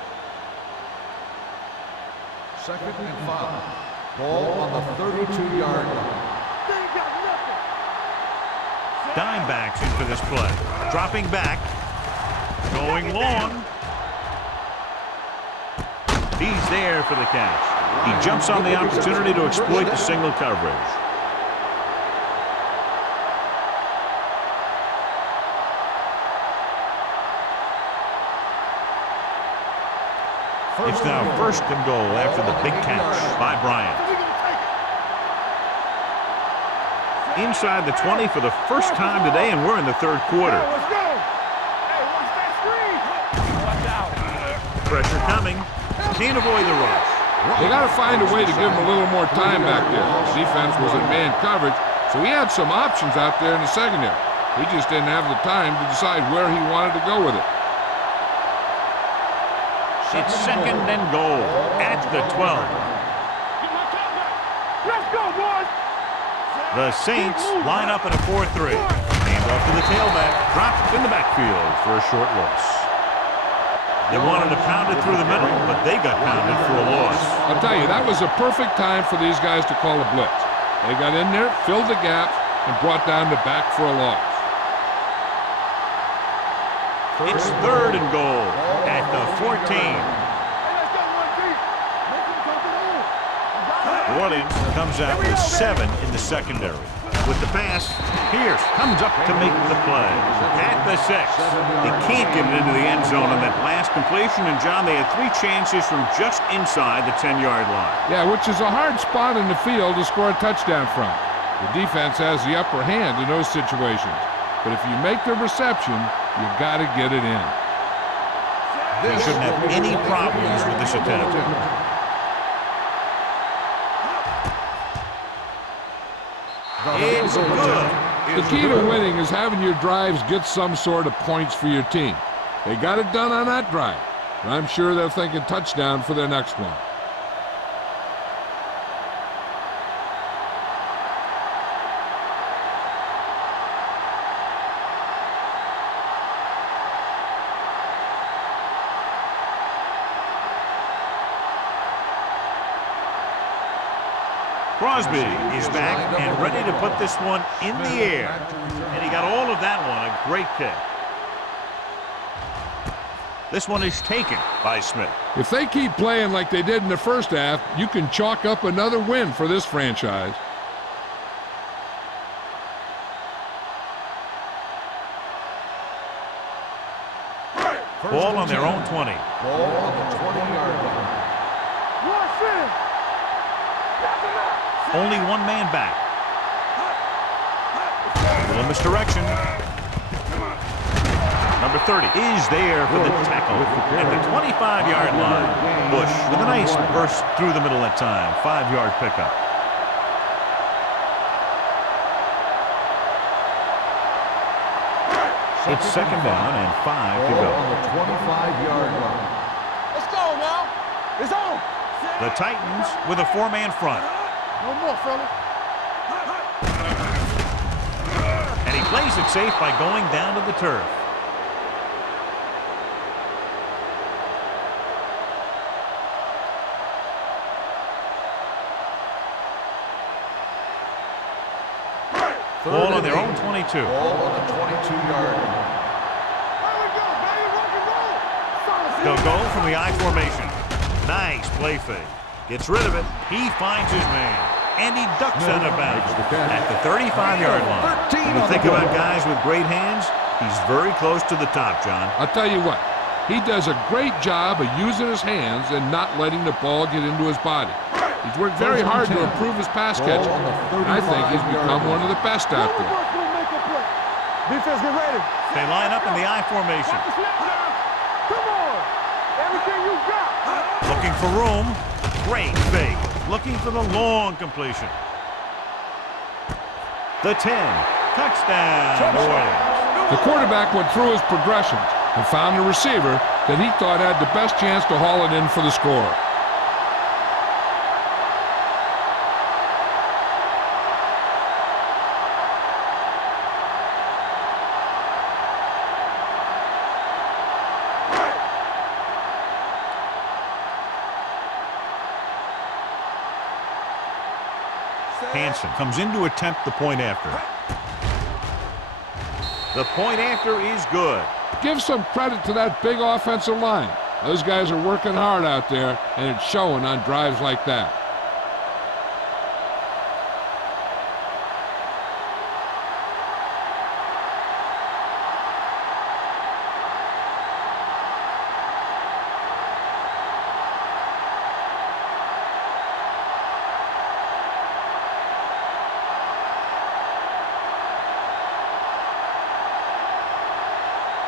2nd and 5. Ball on the 32-yard line. Dime backs in for this play. Dropping back. Going long. He's there for the catch. He jumps on the opportunity to exploit the single coverage. It's now 1st and goal after the big catch by Bryant. Inside the 20 for the first time today, and we're in the 3rd quarter. Let's go. Hey, watch that screen. Watch out. Pressure coming. Can't avoid the rush. They got to find a way to give him a little more time back there. The defense was in man coverage, so he had some options out there in the secondary. He just didn't have the time to decide where he wanted to go with it. It's 2nd and goal at the 12. Let's go, boys. The Saints line up in a 4-3. Hand off to the tailback. Dropped in the backfield for a short loss. They wanted to pound it through the middle, but they got pounded for a loss. I'll tell you, that was a perfect time for these guys to call a blitz. They got in there, filled the gap, and brought down the back for a loss. It's 3rd and goal at the 14. Hey, let's go one deep. Make him come to the hole. New Orleans comes out with 7 in the secondary. With the pass, Pierce comes up to make the play. At the 6. They can't get it into the end zone on that last completion, and John, they had 3 chances from just inside the 10-yard line. Yeah, which is a hard spot in the field to score a touchdown from. The defense has the upper hand in those situations. But if you make the reception, you got to get it in. He shouldn't have any problems with this attempt. It's good. The key to winning is having your drives get some sort of points for your team. They got it done on that drive, and I'm sure they're thinking touchdown for their next one. Crosby is back and ready to put this one in the air. And he got all of that one, a great kick. This one is taken by Smith. If they keep playing like they did in the first half, you can chalk up another win for this franchise. Ball on their own 20. Ball on the 20-yard line. Watch it. Pass him out. Only one man back. Little misdirection. Number 30 is there for the tackle at the 25-yard line. Bush with a nice burst through the middle that time. 5-yard pickup. It's 2nd down and 5 to Ball go. on the 25-yard line. Let's go now. It's on. The Titans with a 4-man front. No more, fellas. And he plays it safe by going down to the turf. Ball on their own 22. Ball on the 22-yard line. There we go, baby. Rock and roll. Solid. They'll go from the I formation. Nice play fake. Gets rid of it. He finds his man. And he ducks out of bounds at the 35-yard line. 13 When you on think the about board. guys with great hands, he's very close to the top, John. I'll tell you what, he does a great job of using his hands and not letting the ball get into his body. He's worked very hard to improve his pass catching. Ball on the I think he's 35-yard become line. one of the best out there. Teamwork will make a play. Defense, get ready. They line up in the I formation. Watch the snap down. Come on. Everything you got. Looking for room. Great fake. Looking for the long completion. The 10. Touchdown, New Orleans. The quarterback went through his progressions and found a receiver that he thought had the best chance to haul it in for the score. Hansen comes in to attempt the point after. The point after is good. Give some credit to that big offensive line. Those guys are working hard out there, and it's showing on drives like that.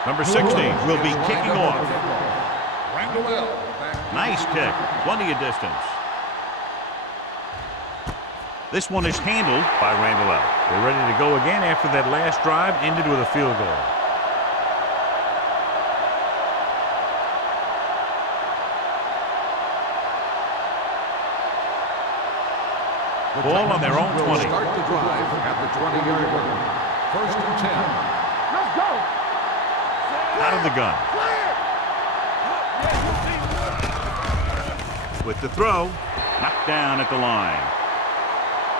Number 16 will be kicking off. Randall back. Nice kick. Plenty of distance. This one is handled by Randall. They're ready to go again after that last drive ended with a field goal. The Ball on their own Titans will 20. Start the drive at the 20-yard line. 1st and 10. Let's go. Out of the gun. Clear. With the throw, knocked down at the line.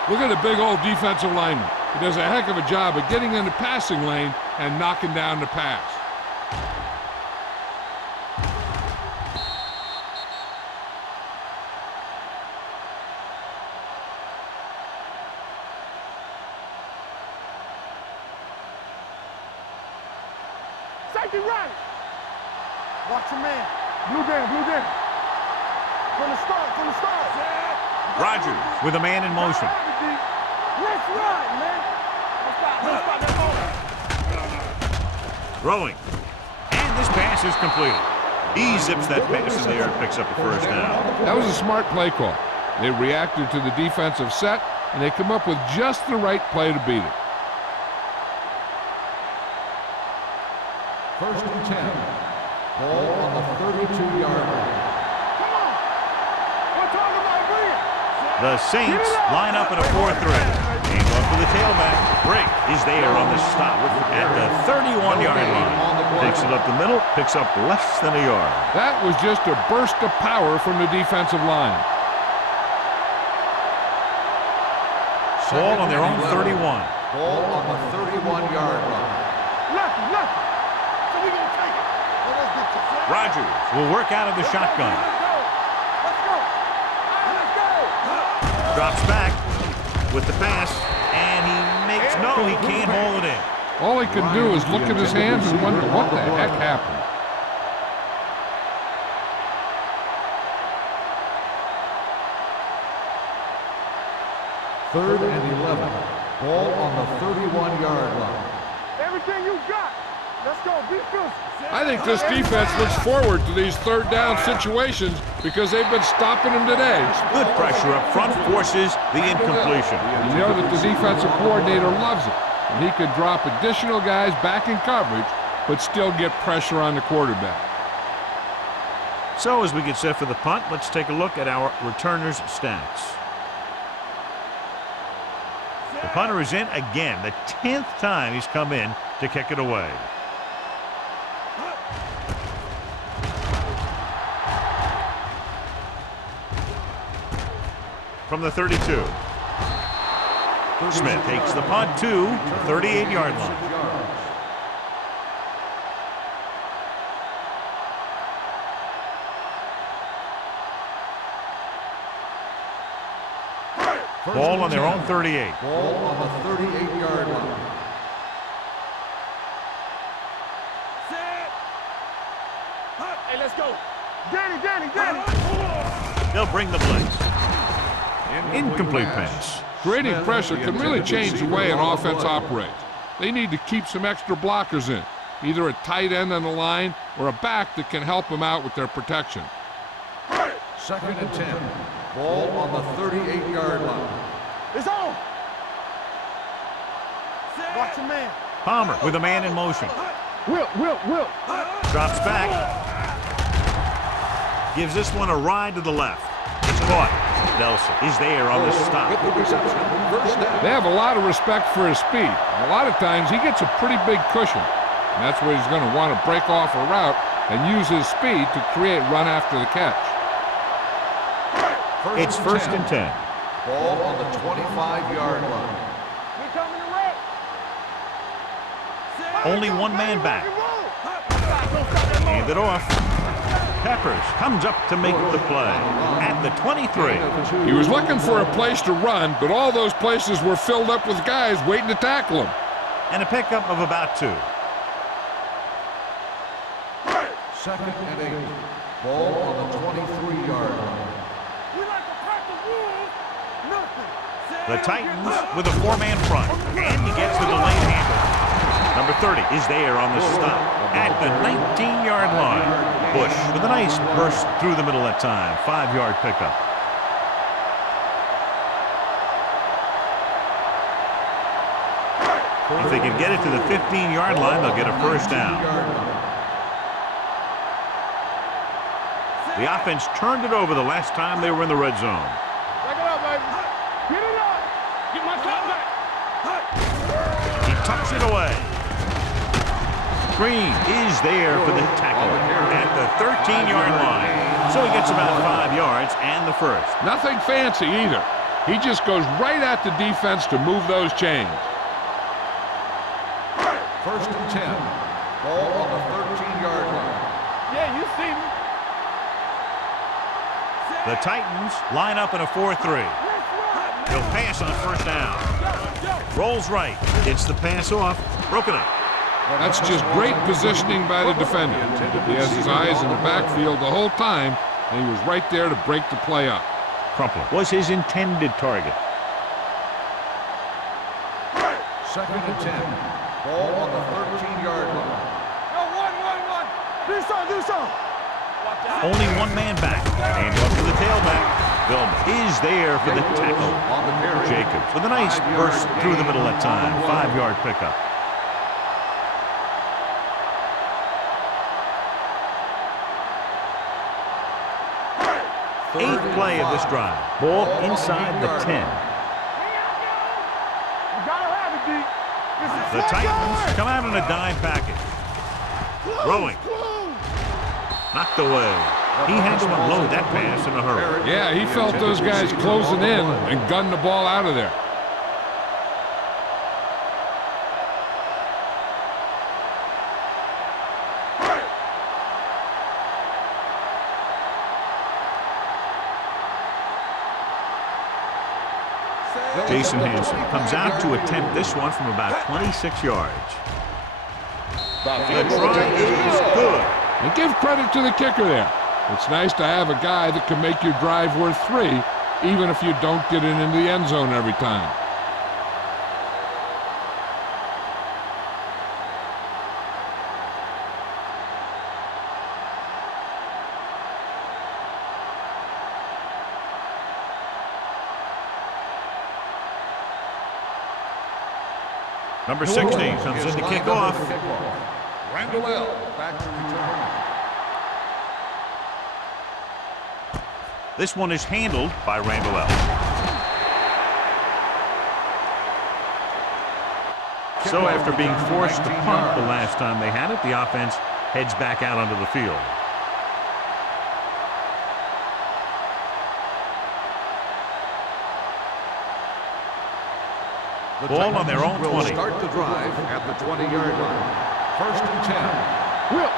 Look at the big old defensive lineman. He does a heck of a job of getting in the passing lane and knocking down the pass. Ricky, right. Watch your man. Blue down, blue down. From the start, from the start. Rogers with a man in motion. Let's run, man. Let's stop that ball. Throwing. And this pass is completed. He zips that pass in the air and picks up a first down. That was a smart play call. They reacted to the defensive set, and they come up with just the right play to beat it. First and 10. Ball on the 32-yard line. Come on. We're talking about Green. The Saints line up in a 4-3. Game up for the tailback. Break is there on the stop at the 31-yard line. Takes it up the middle, picks up less than a yard. That was just a burst of power from the defensive line. Ball on their own 31. Ball on the 31-yard line. Lucky. So we're going to take it. Oh, let's get this. Rogers will work out of the shotgun. Let's go. Let's go. Drops back with the pass, and he makes he can't hold it in. All he can do is look at his hands and wonder what the heck happened. Third and 11. Ball on the 31-yard line. Everything you got. Let's go. Be physical. I think this defense looks forward to these third down situations because they've been stopping them today. Good pressure up front forces the incompletion. You know that the defensive coordinator loves it. And he could drop additional guys back in coverage, but still get pressure on the quarterback. So as we get set for the punt, let's take a look at our returners' stats. The punter is in again, the 10th time he's come in to kick it away. From the 32. Smith takes the punt to the 38-yard line. Ball on their own 38. Ball on the 38-yard line. Hey, let's go. Danny. They'll bring the blitz. Incomplete pass. Creating pressure can really change the way an offense operates. They need to keep some extra blockers in, either a tight end on the line or a back that can help them out with their protection. Second and 10. Ball on the 38-yard line. It's on. Watch your man. Palmer with a man in motion. Will. Drops back. Gives this one a ride to the left. It's caught. Nelson is there on the stop. With the reception, first down. They have a lot of respect for his speed. A lot of times he gets a pretty big cushion. And that's where he's going to want to break off a route and use his speed to create run after the catch. It's first and 10. Ball on the 25-yard line. We coming to wreck. Only one man back. Hand it off. Peppers comes up to make the play at the 23. He was looking for a place to run, but all those places were filled up with guys waiting to tackle him. And a pickup of about 2. Second and 8. Ball on the 23-yard line. We like to crack the wolves. Nothing. The Titans with a 4-man front. And he gets the delayed handle. Number 30 is there on the stop at the 19-yard line. Bush with a nice burst through the middle that time. 5-yard pickup. If they can get it to the 15-yard line, they'll get a first down. The offense turned it over the last time they were in the red zone. Back it up, baby. Get it up. Get my shot back. He tucks it away. Green is there for the tackle at the 13-yard line. So he gets about 5 yards and the first. Nothing fancy either. He just goes right at the defense to move those chains. First and 10. Ball on the 13-yard line. Yeah, you see me. The Titans line up in a 4-3. He'll pass on first down. Rolls right. Gets the pass off. Broken up. That's just great positioning by the defender. He has his eyes in the backfield the whole time, and he was right there to break the play up. Crumpler was his intended target. 2nd and 10. Ball on the 13-yard line. Go, one. Do so. Watch out. Only one man back. And off to the tailback. Vilma is there for the tackle. On the carry. Jacobs with a nice burst through the middle that time. 5-yard pickup. Eighth play of this drive. Ball inside the 10. You gotta have it, D. This is The flat Titans yard. come out in a dime package. Throwing. Knocked away. He had to unload that pass in a hurry. Yeah, he felt those guys closing in and gunned the ball out of there. Jason Hansen comes out to attempt this one from about 26 yards. The try is good. And give credit to the kicker there. It's nice to have a guy that can make your drive worth 3, even if you don't get it into the end zone every time. Number 16 comes in to kick off. Randall L. back to return. This one is handled by Randall L. So after being forced to punt the last time they had it, the offense heads back out onto the field. Ball on their own 20. Start the drive at the 20-yard line. 1st and 10. Will.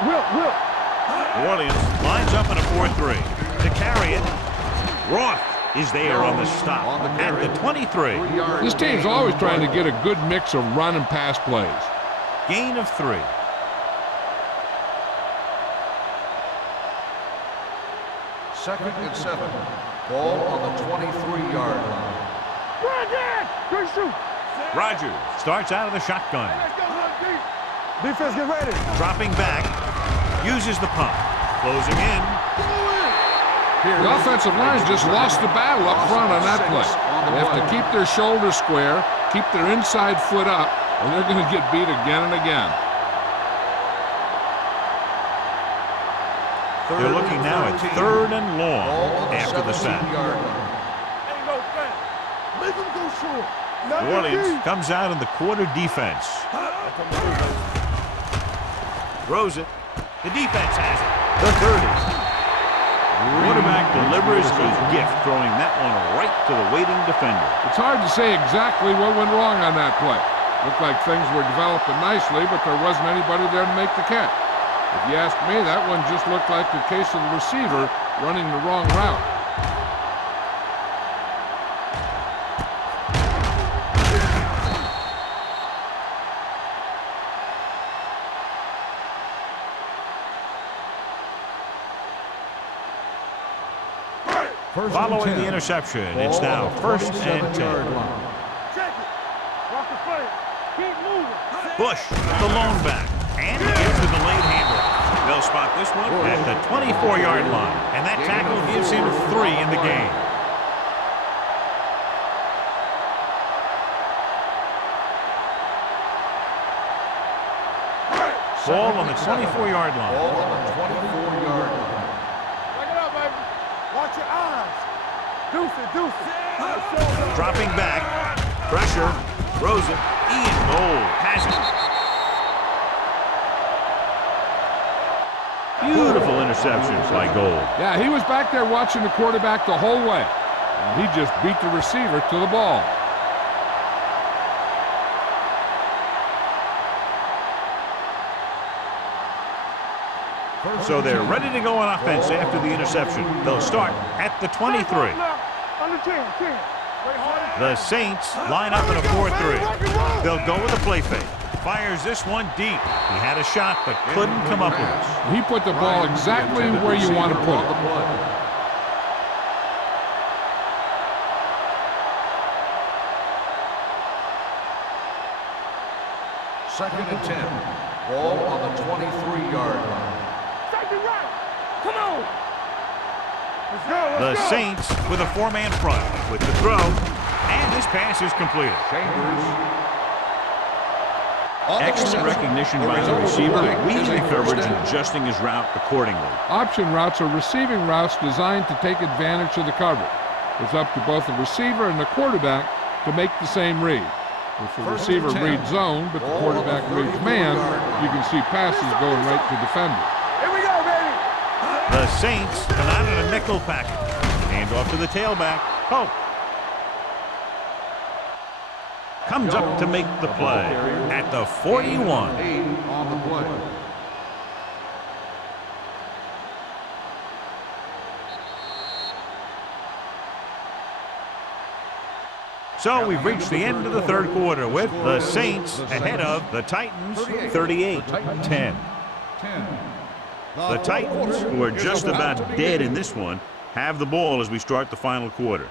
New Orleans lines up in a 4-3. To carry it, Roth is there on the stop at the 23. This team's always trying to get a good mix of run and pass plays. Gain of 3. Second and 7. Ball on the 23-yard line. Brandon! Good shoot. Rogers starts out of the shotgun. Let's go, D. Defense, get ready. Dropping back, uses the pump. Closing in. The offensive line just lost the battle up front on that play. They have to keep their shoulders square, keep their inside foot up, or they're going to get beat again and again. They're looking now at 3rd and long after the sack. Ain't no thing. Make him go short. New Orleans comes out in the quarter defense. Throws it. The defense has it. The 30. Quarterback delivers a gift, throwing that one right to the waiting defender. It's hard to say exactly what went wrong on that play. Looked like things were developing nicely, but there wasn't anybody there to make the catch. If you ask me, that one just looked like the case of the receiver running the wrong route. Following the interception, it's now 1st and 10. Check it. Walk the play. Keep moving. Bush, the lone back, and he gives the delayed handle. They'll spot this one at the 24-yard line, and that tackle gives him 3 in the game. Ball on the 24-yard line. Ball on the 24-yard line. Back it up, baby. Watch your eyes. Deuce it. Dropping back, pressure, throws it. Ian Gold has it. Beautiful interception by Gold. Yeah, he was back there watching the quarterback the whole way. And he just beat the receiver to the ball. So they're ready to go on offense after the interception. They'll start at the 23. Under 10. Wait hard. The Saints line up in a 4-3. They'll go with a play fake. Fires this one deep. He had a shot, but couldn't come up with it. He put the ball exactly where you want to put it. Second and 10. Ball on the 23-yard line. Second right. Come on. Let's go. The Let's go. Saints with a four-man front with the throw, and this pass is completed. Chambers. Excellent recognition by the receiver, reading the coverage and adjusting his route accordingly. Option routes are receiving routes designed to take advantage of the coverage. It's up to both the receiver and the quarterback to make the same read. If the receiver reads zone, but the quarterback reads man, you can see passes going right to defenders. Here we go, baby. The Saints come out in a nickel package. Hand off to the tailback. Pope comes up to make the play at the 41. 8 on the play. So we've reached the end of the third quarter with the Saints ahead of the Titans 38-10. The Titans, who are just about dead in this one, have the ball as we start the final quarter.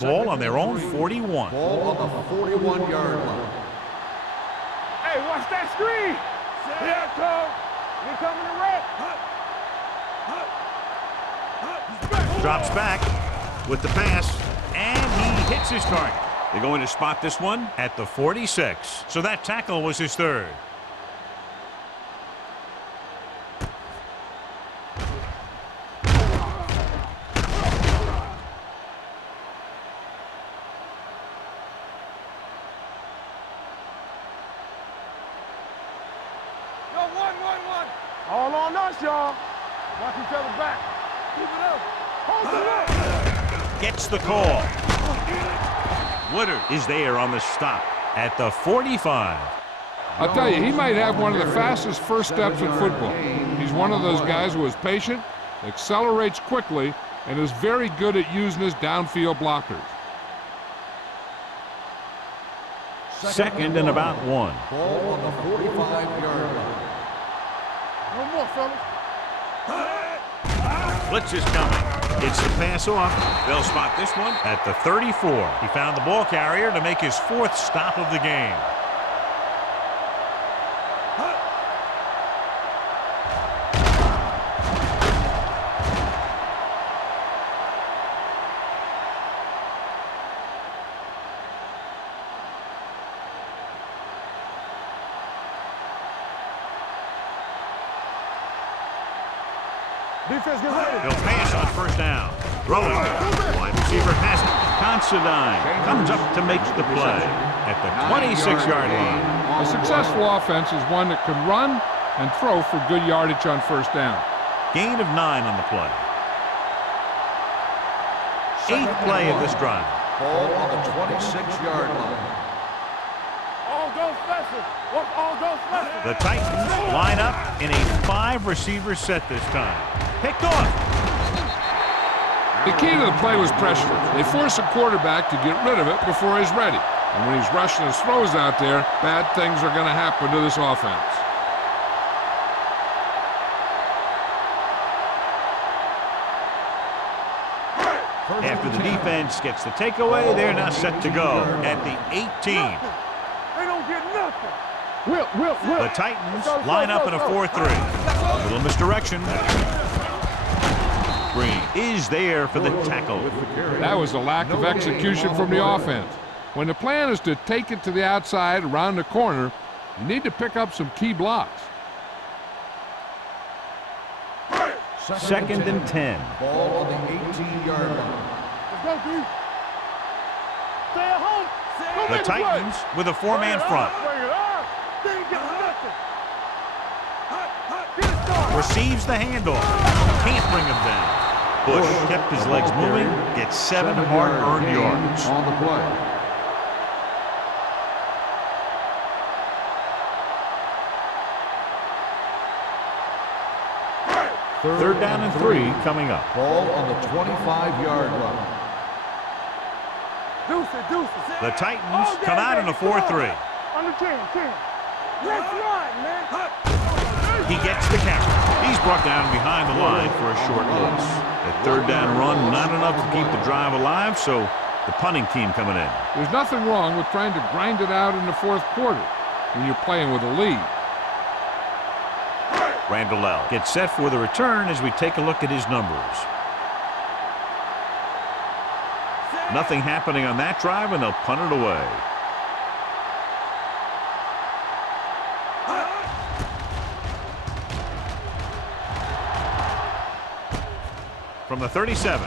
Ball on their own 41. Ball on the 41-yard line. Hey, watch that screen. Here it comes. We coming to wreck. Drops back with the pass, and he hits his target. They're going to spot this one at the 46. So that tackle was his third. All on us, y'all. Watch each other back. Keep it up. Hold it up. Gets the call. Woodard is there on the stop at the 45. I'll tell you, he might have one of the fastest first steps in football. He's one of those guys who is patient, accelerates quickly, and is very good at using his downfield blockers. Second and about one. Ball on the 45-yard line. No more, fellas. Blitz is coming. Gets the pass off. They'll spot this one at the 34. He found the ball carrier to make his fourth stop of the game. Defense, get ready. He'll pass on first down. Throwing. Wide receiver has it. Considine comes up to make the play at the 26-yard line. A successful offense is one that can run and throw for good yardage on first down. Gain of 9 on the play. Eighth play of this drive. Ball on the 26-yard line. All go special. What's all go special? The Titans line up in a 5-receiver set this time. Picked off. The key to the play was pressure. They force a quarterback to get rid of it before he's ready. And when he's rushing his throws out there, bad things are going to happen to this offense. After the defense gets the takeaway, they're now set to go at the 18. They don't get nothing. The Titans line up in a 4-3. A little misdirection. Green is there for the tackle. That was a lack of execution from the offense. When the plan is to take it to the outside around the corner, you need to pick up some key blocks. Second and 10. Ball on the 18-yard line. Let's go, D. Stay at home. Go The make a play. Titans with a 4-man front. Bring it up. They ain't getting nothing. Get it started. Receives the handoff. Can't bring him down. Bush kept his legs moving, gets 7 hard-earned yards. On the play. Third down and 3 coming up. Ball on the 25-yard line. Deuce it. The Titans come out in a 4-3. On the 10, 10. Let's run, man. He gets the carry. He's brought down behind the line for a short loss. That third down run, not enough to keep the drive alive, so the punting team coming in. There's nothing wrong with trying to grind it out in the fourth quarter when you're playing with a lead. Randall gets set for the return as we take a look at his numbers. Nothing happening on that drive, and they'll punt it away. From the 37.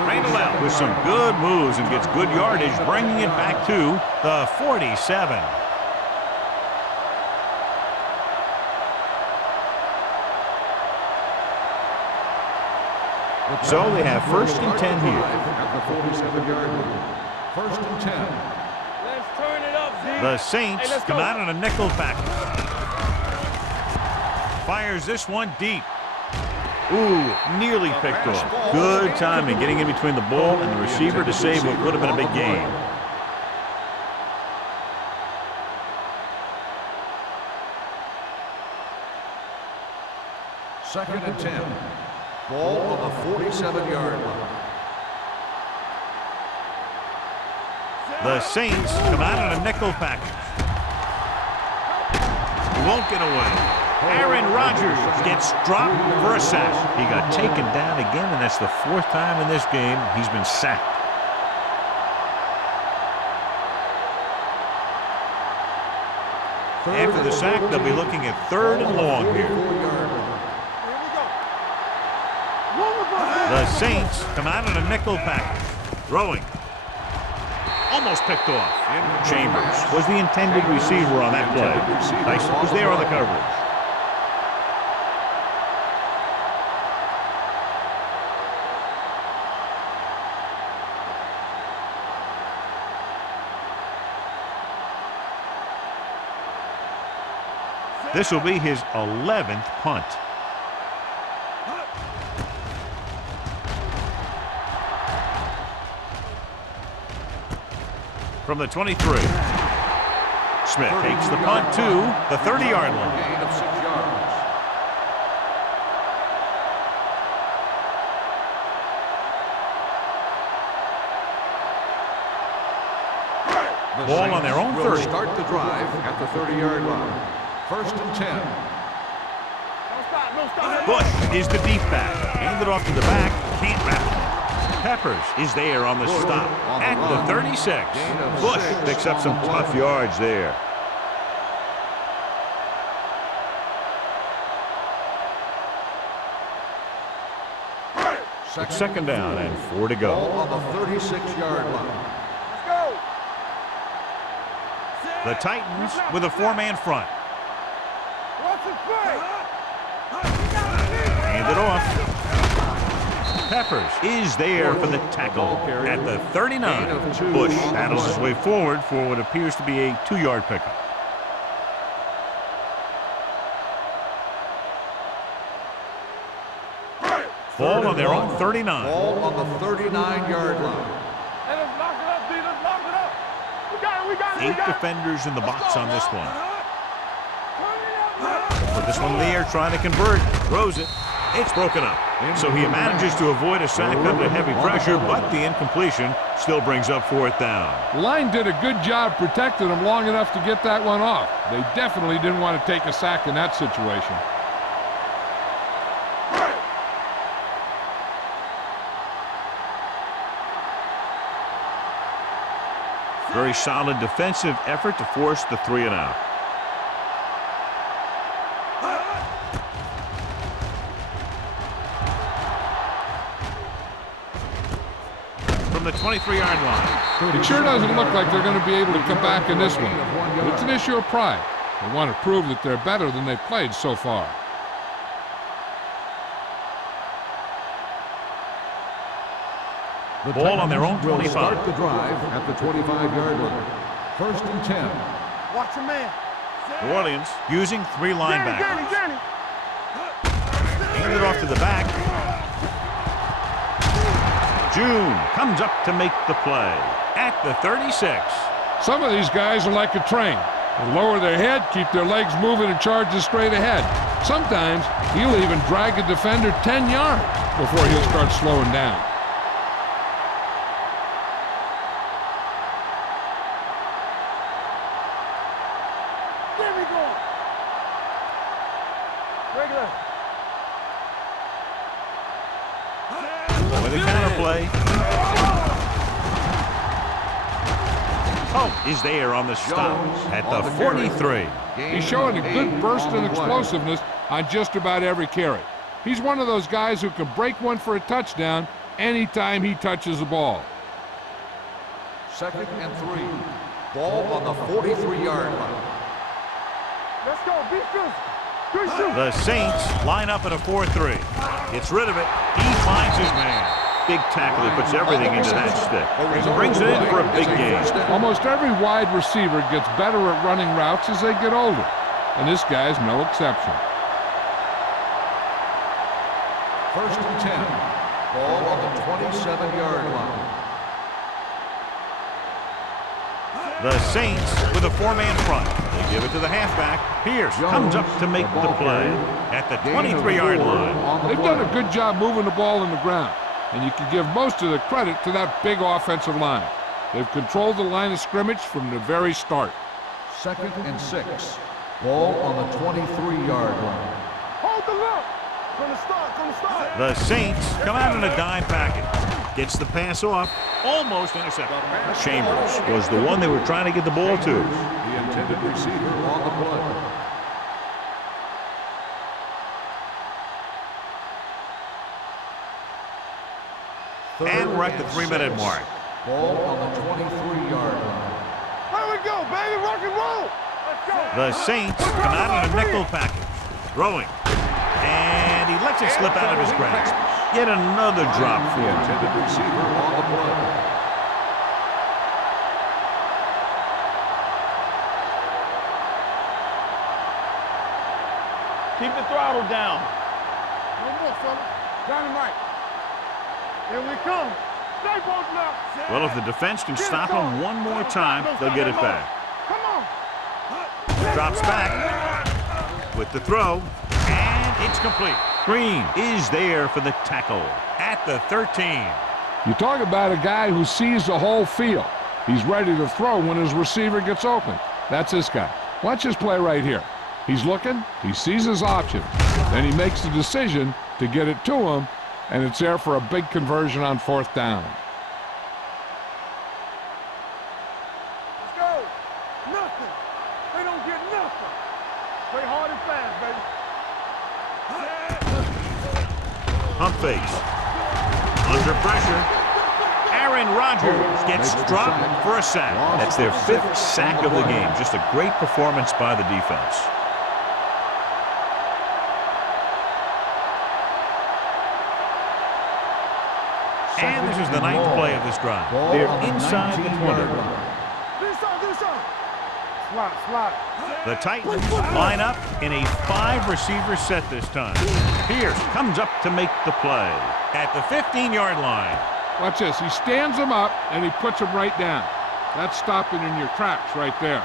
Randall with some good moves and gets good yardage, bringing it back to the 47. So they have first and 10 here. At the 47-yard line. First and 10. Let's turn it up, Z. The Saints come out on a nickel package. Fires this one deep. Ooh, nearly picked off. Good timing, getting in between the ball and the receiver to save what would have been a big game. Second and 10. Ball on the 47-yard line. The Saints come out on a nickel package. He won't get away. Aaron Rodgers gets dropped for a sack. He got taken down again, and that's the fourth time in this game he's been sacked. After the sack, they'll be looking at third and long here. The Saints come out on a nickel package. Throwing. Almost picked off. Chambers was the intended receiver on that play. Tyson was there on the coverage. This will be his 11th punt. From the 23. Smith takes the punt to the 30-yard line. Gain of 6 yards. Ball on their own 30. Will start the drive at the 30-yard line. First and 10. Don't stop, don't stop. Bush is the deep back. Handed off to the back. Can't wrap it. Peppers is there on the stop at the 36. Bush picks up some tough yards there. It's second down and 4 to Ball go. on the 36-yard line. Let's go. The Titans with a 4-man front. Watch it play. Handed off. Peppers is there for the tackle at the 39. Bush battles his way forward for what appears to be a 2-yard pickup. Ball on their own 39. Ball on the 39-yard line. Hey, let's lock it up, D. Let's lock it up. We got it, we got it, we 8 got it. defenders in the box on this one. Turn it up. Put this one in the air, trying to convert. Throws it. It's broken up. So he manages to avoid a sack under heavy pressure, but the incompletion still brings up 4th down. The line did a good job protecting him long enough to get that one off. They definitely didn't want to take a sack in that situation. Very solid defensive effort to force the 3 and out. From the 23-yard line. It sure doesn't look like they're going to be able to come back in this one. But it's an issue of pride. They want to prove that they're better than they've played so far. The Ball on their own will 25. start the drive at the 25-yard line. First and 10. Watch your man. New Orleans using 3 Journey, linebackers. Journey. Handed off to the back. June comes up to make the play at the 36. Some of these guys are like a train. They lower their head, keep their legs moving, and charges straight ahead. Sometimes he'll even drag a defender 10 yards before he'll start slowing down. There we go. Regular. With a counter play. Oh, is there on the stop at the 43. He's showing a good burst and explosiveness on just about every carry. He's one of those guys who can break one for a touchdown anytime he touches the ball. 2nd and 3. Ball on the 43-yard line. Let's go. Be physical. Good shoot. The Saints line up at a 4-3. Gets rid of it. He finds his man. Big tackle. He puts everything into that stick. And brings it in for a big gain. Almost every wide receiver gets better at running routes as they get older, and this guy's no exception. 1st and 10. Ball on the 27-yard line. The Saints with a 4-man front. They give it to the halfback. Pierce comes up to make the play at the 23-yard line. They've done a good job moving the ball in the ground, and you can give most of the credit to that big offensive line. They've controlled the line of scrimmage from the very start. 2nd and 6. Ball on the 23-yard line. Hold the look. Gonna start. The Saints come out in a dime package. Gets the pass off. Almost intercepted. Chambers was the one they were trying to get the ball to. The intended receiver on the play. And we're at the 3-minute mark. Ball on the 23-yard line. Here we go, baby. Rock and roll. Let's go. The Saints come out in a nickel package. Throwing. And he lets it slip out of his grasp. Yet another drop for The him. intended receiver on the play. Keep the throttle down. No more, fella. Dynamite. Here we come. Stay both now. Well, if the defense can stop him one more time, they'll get it back. Come on. Drops back with the throw, and it's complete. Green is there for the tackle at the 13. You talk about a guy who sees the whole field. He's ready to throw when his receiver gets open. That's this guy. Watch this play right here. He's looking, he sees his options, then he makes the decision to get it to him, and it's there for a big conversion on 4th down. Let's go. Nothing. They don't get nothing. Play hard and fast, baby. Pump fakes. Under pressure. Aaron Rodgers gets dropped for a sack. That's their 5th sack of the game. Just a great performance by the defense. And this is the 9th play of this drive. They're inside the 20. This side. Slot. The Titans line up in a 5-receiver set this time. Pierce comes up to make the play at the 15-yard line. Watch this. He stands him up, and he puts him right down. That's stopping in your tracks right there.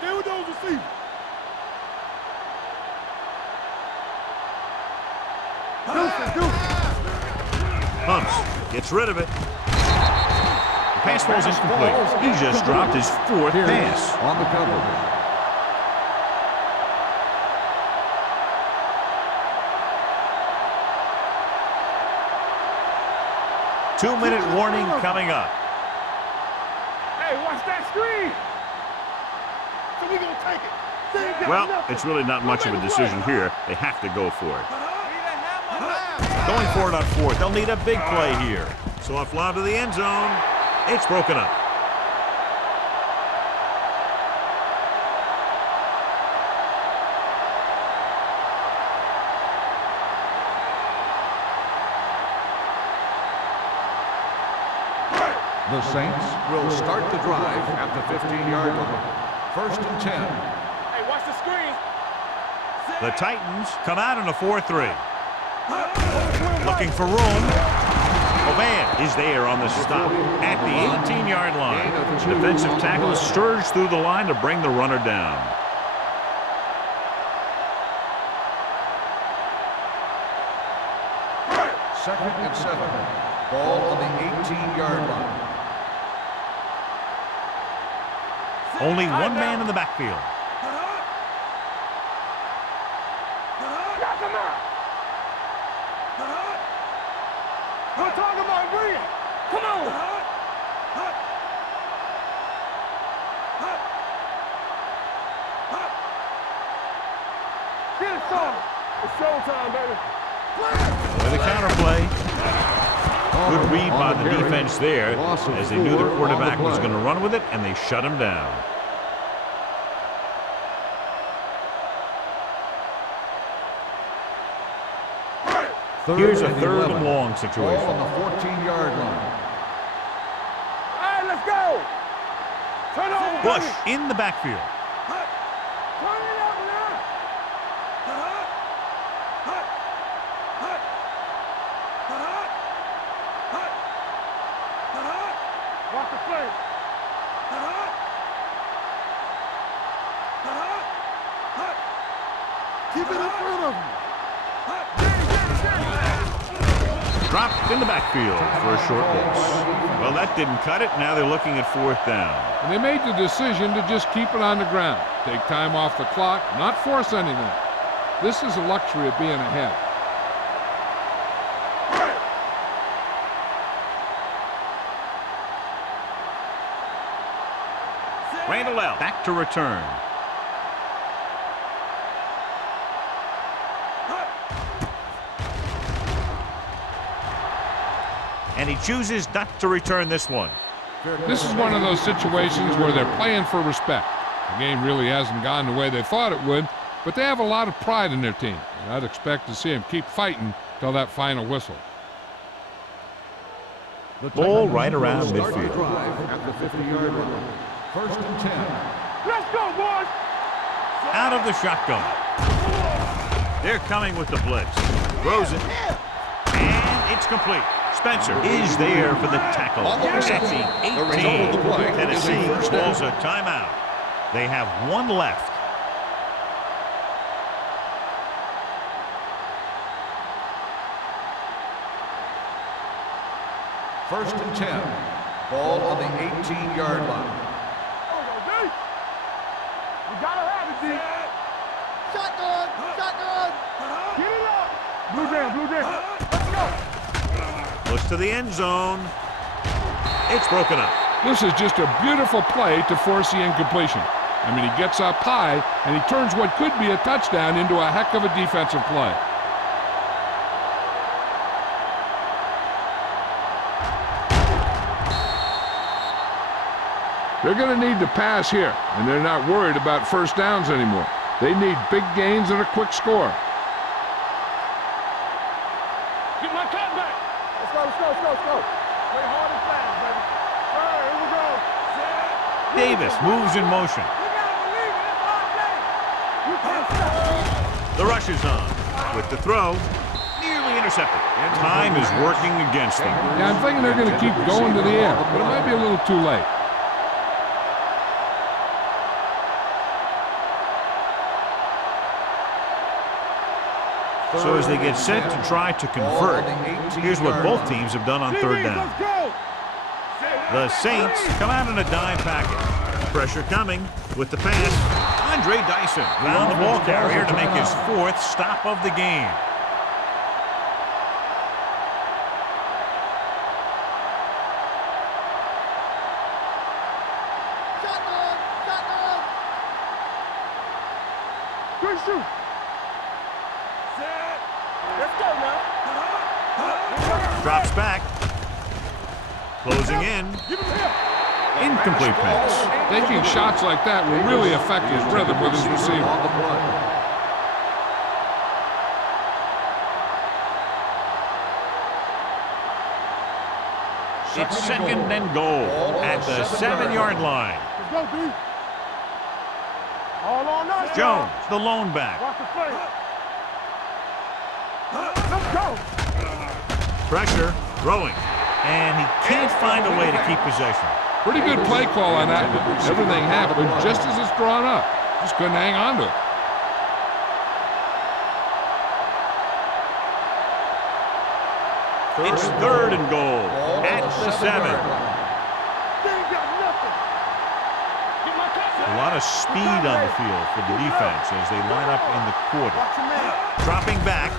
Stay with those receivers. Pumps, gets rid of it. The pass falls incomplete. He just dropped his 4th pass. On the cover. Two-minute warning coming up. Hey, watch that screen. So we gonna take it. They ain't got Well, nothing. it's really not much of a decision here. They have to go for it. Going for it on 4th. They'll need a big play here. So off lob to the end zone. It's broken up. The Saints will start the drive at the 15-yard line. 1st and 10. Hey, watch screen. The Titans come out in a 4-3. Looking for room. Oban is there on the stop at the 18-yard line. Defensive tackle surged through the line to bring the runner down. Second and 7. Ball on the 18-yard line. Only one man in the backfield. We're talking about brilliant. Come on. Get it started. It's showtime, baby. With a counter play. Good read by the defense there as they knew the quarterback was going to run with it, and they shut him down. Here's a third and long situation. Ball on the 14-yard line. All right, let's go. Turn over, Bush baby. in the backfield. Turn it up now. Watch the play. Keep it in front of him. Dropped in the backfield for a short loss. Well, that didn't cut it. Now they're looking at 4th down. And they made the decision to just keep it on the ground. Take time off the clock, not force anything. This is the luxury of being ahead. Randall L. back to return. And he chooses not to return this one. This is one of those situations where they're playing for respect. The game really hasn't gone the way they thought it would, but they have a lot of pride in their team. And I'd expect to see them keep fighting till that final whistle. Ball right around Start the midfield. drive at the 50-yard line. First and 10. Let's go, boys. Out of the shotgun. They're coming with the blitz. Throws it. And it's complete. Spencer is there for the tackle. At the 18. Tennessee calls a timeout. They have one left. First and 10. Ball on the 18-yard line. We gotta have it, D. Shotgun! Shotgun! Get it up. Blue jam. Let's go. Looks to the end zone. It's broken up. This is just a beautiful play to force the incompletion. I mean, he gets up high, and he turns what could be a touchdown into a heck of a defensive play. They're going to need to pass here, and they're not worried about first downs anymore. They need big gains and a quick score. Get my cut back. Let's go. Play hard and fast, baby. All right, here we go. Davis moves in motion. We gotta believe it. It's our day. You can't stop. The rush is on. With the throw, nearly intercepted. Time is working against them. Yeah, I'm thinking they're going to keep going to the air, but it might be a little too late. So as they get set to try to convert, here's what both teams have done on third down. Let's go. The Saints come out in a dime package. Pressure coming with the pass. Andre Dyson found the ball carrier to make his 4th stop of the game. Shotgun! Shotgun! Good shoot. Let's go now. Drops back. Closing in. Give him here. Incomplete pass. Taking shots like that will really affect his rhythm with his receiver. On the play. It's second and goal at the 7-yard line. Let's go, D. All on us, Jones, the lone back. Watch the play. Let's go. Pressure, throwing. And he can't find a way to keep possession. Pretty good play call on that one. Everything happened just as it's drawn up. Just couldn't hang on to it. It's 3rd and goal at the 7. They ain't got nothing. Get my cut. A lot of speed on the field for the defense as they line up in the quarter. Watch your man. Dropping back,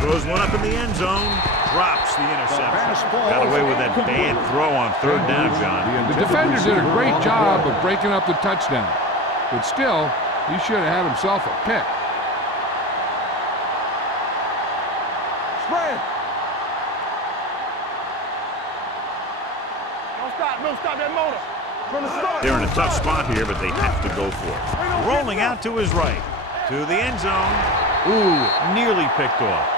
throws one up in the end zone, drops the interception. Got away with that bad throw on 3rd down, John. The defender did a great job of breaking up the touchdown. But still, he should have had himself a pick. Spread. Don't stop that motor. From the start. They're in a tough spot here, but they have to go for it. Rolling out to his right, to the end zone. Ooh, nearly picked off.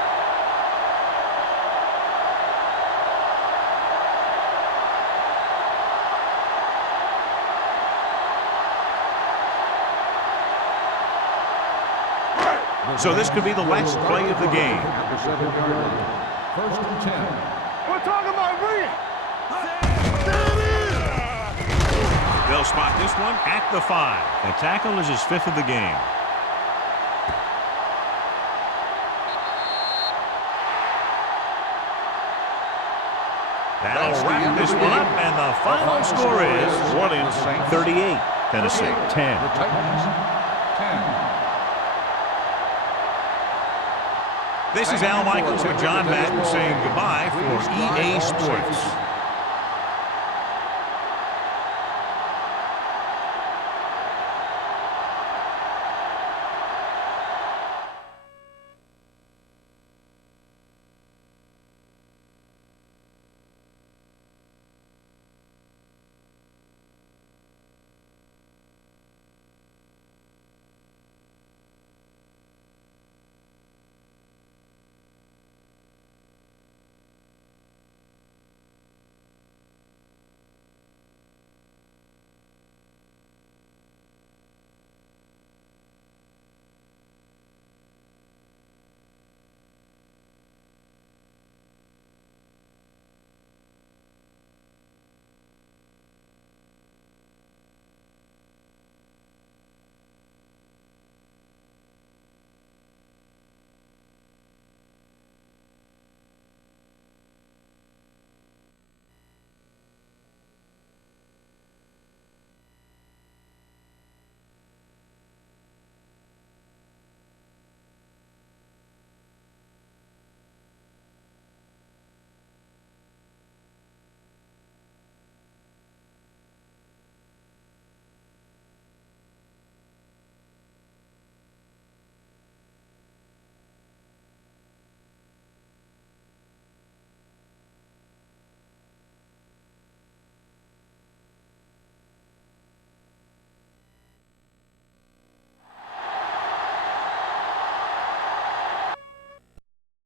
So this could be the last play of the game. At the 7-yard line. 1st and 10. We're talking about bring it. They'll spot this one at the 5. The tackle is his 5th of the game. That'll wrap this one up, and the final score is Orleans 38, Tennessee 10. The Titans 10. This is Al Michaels with John Madden saying goodbye for EA Sports.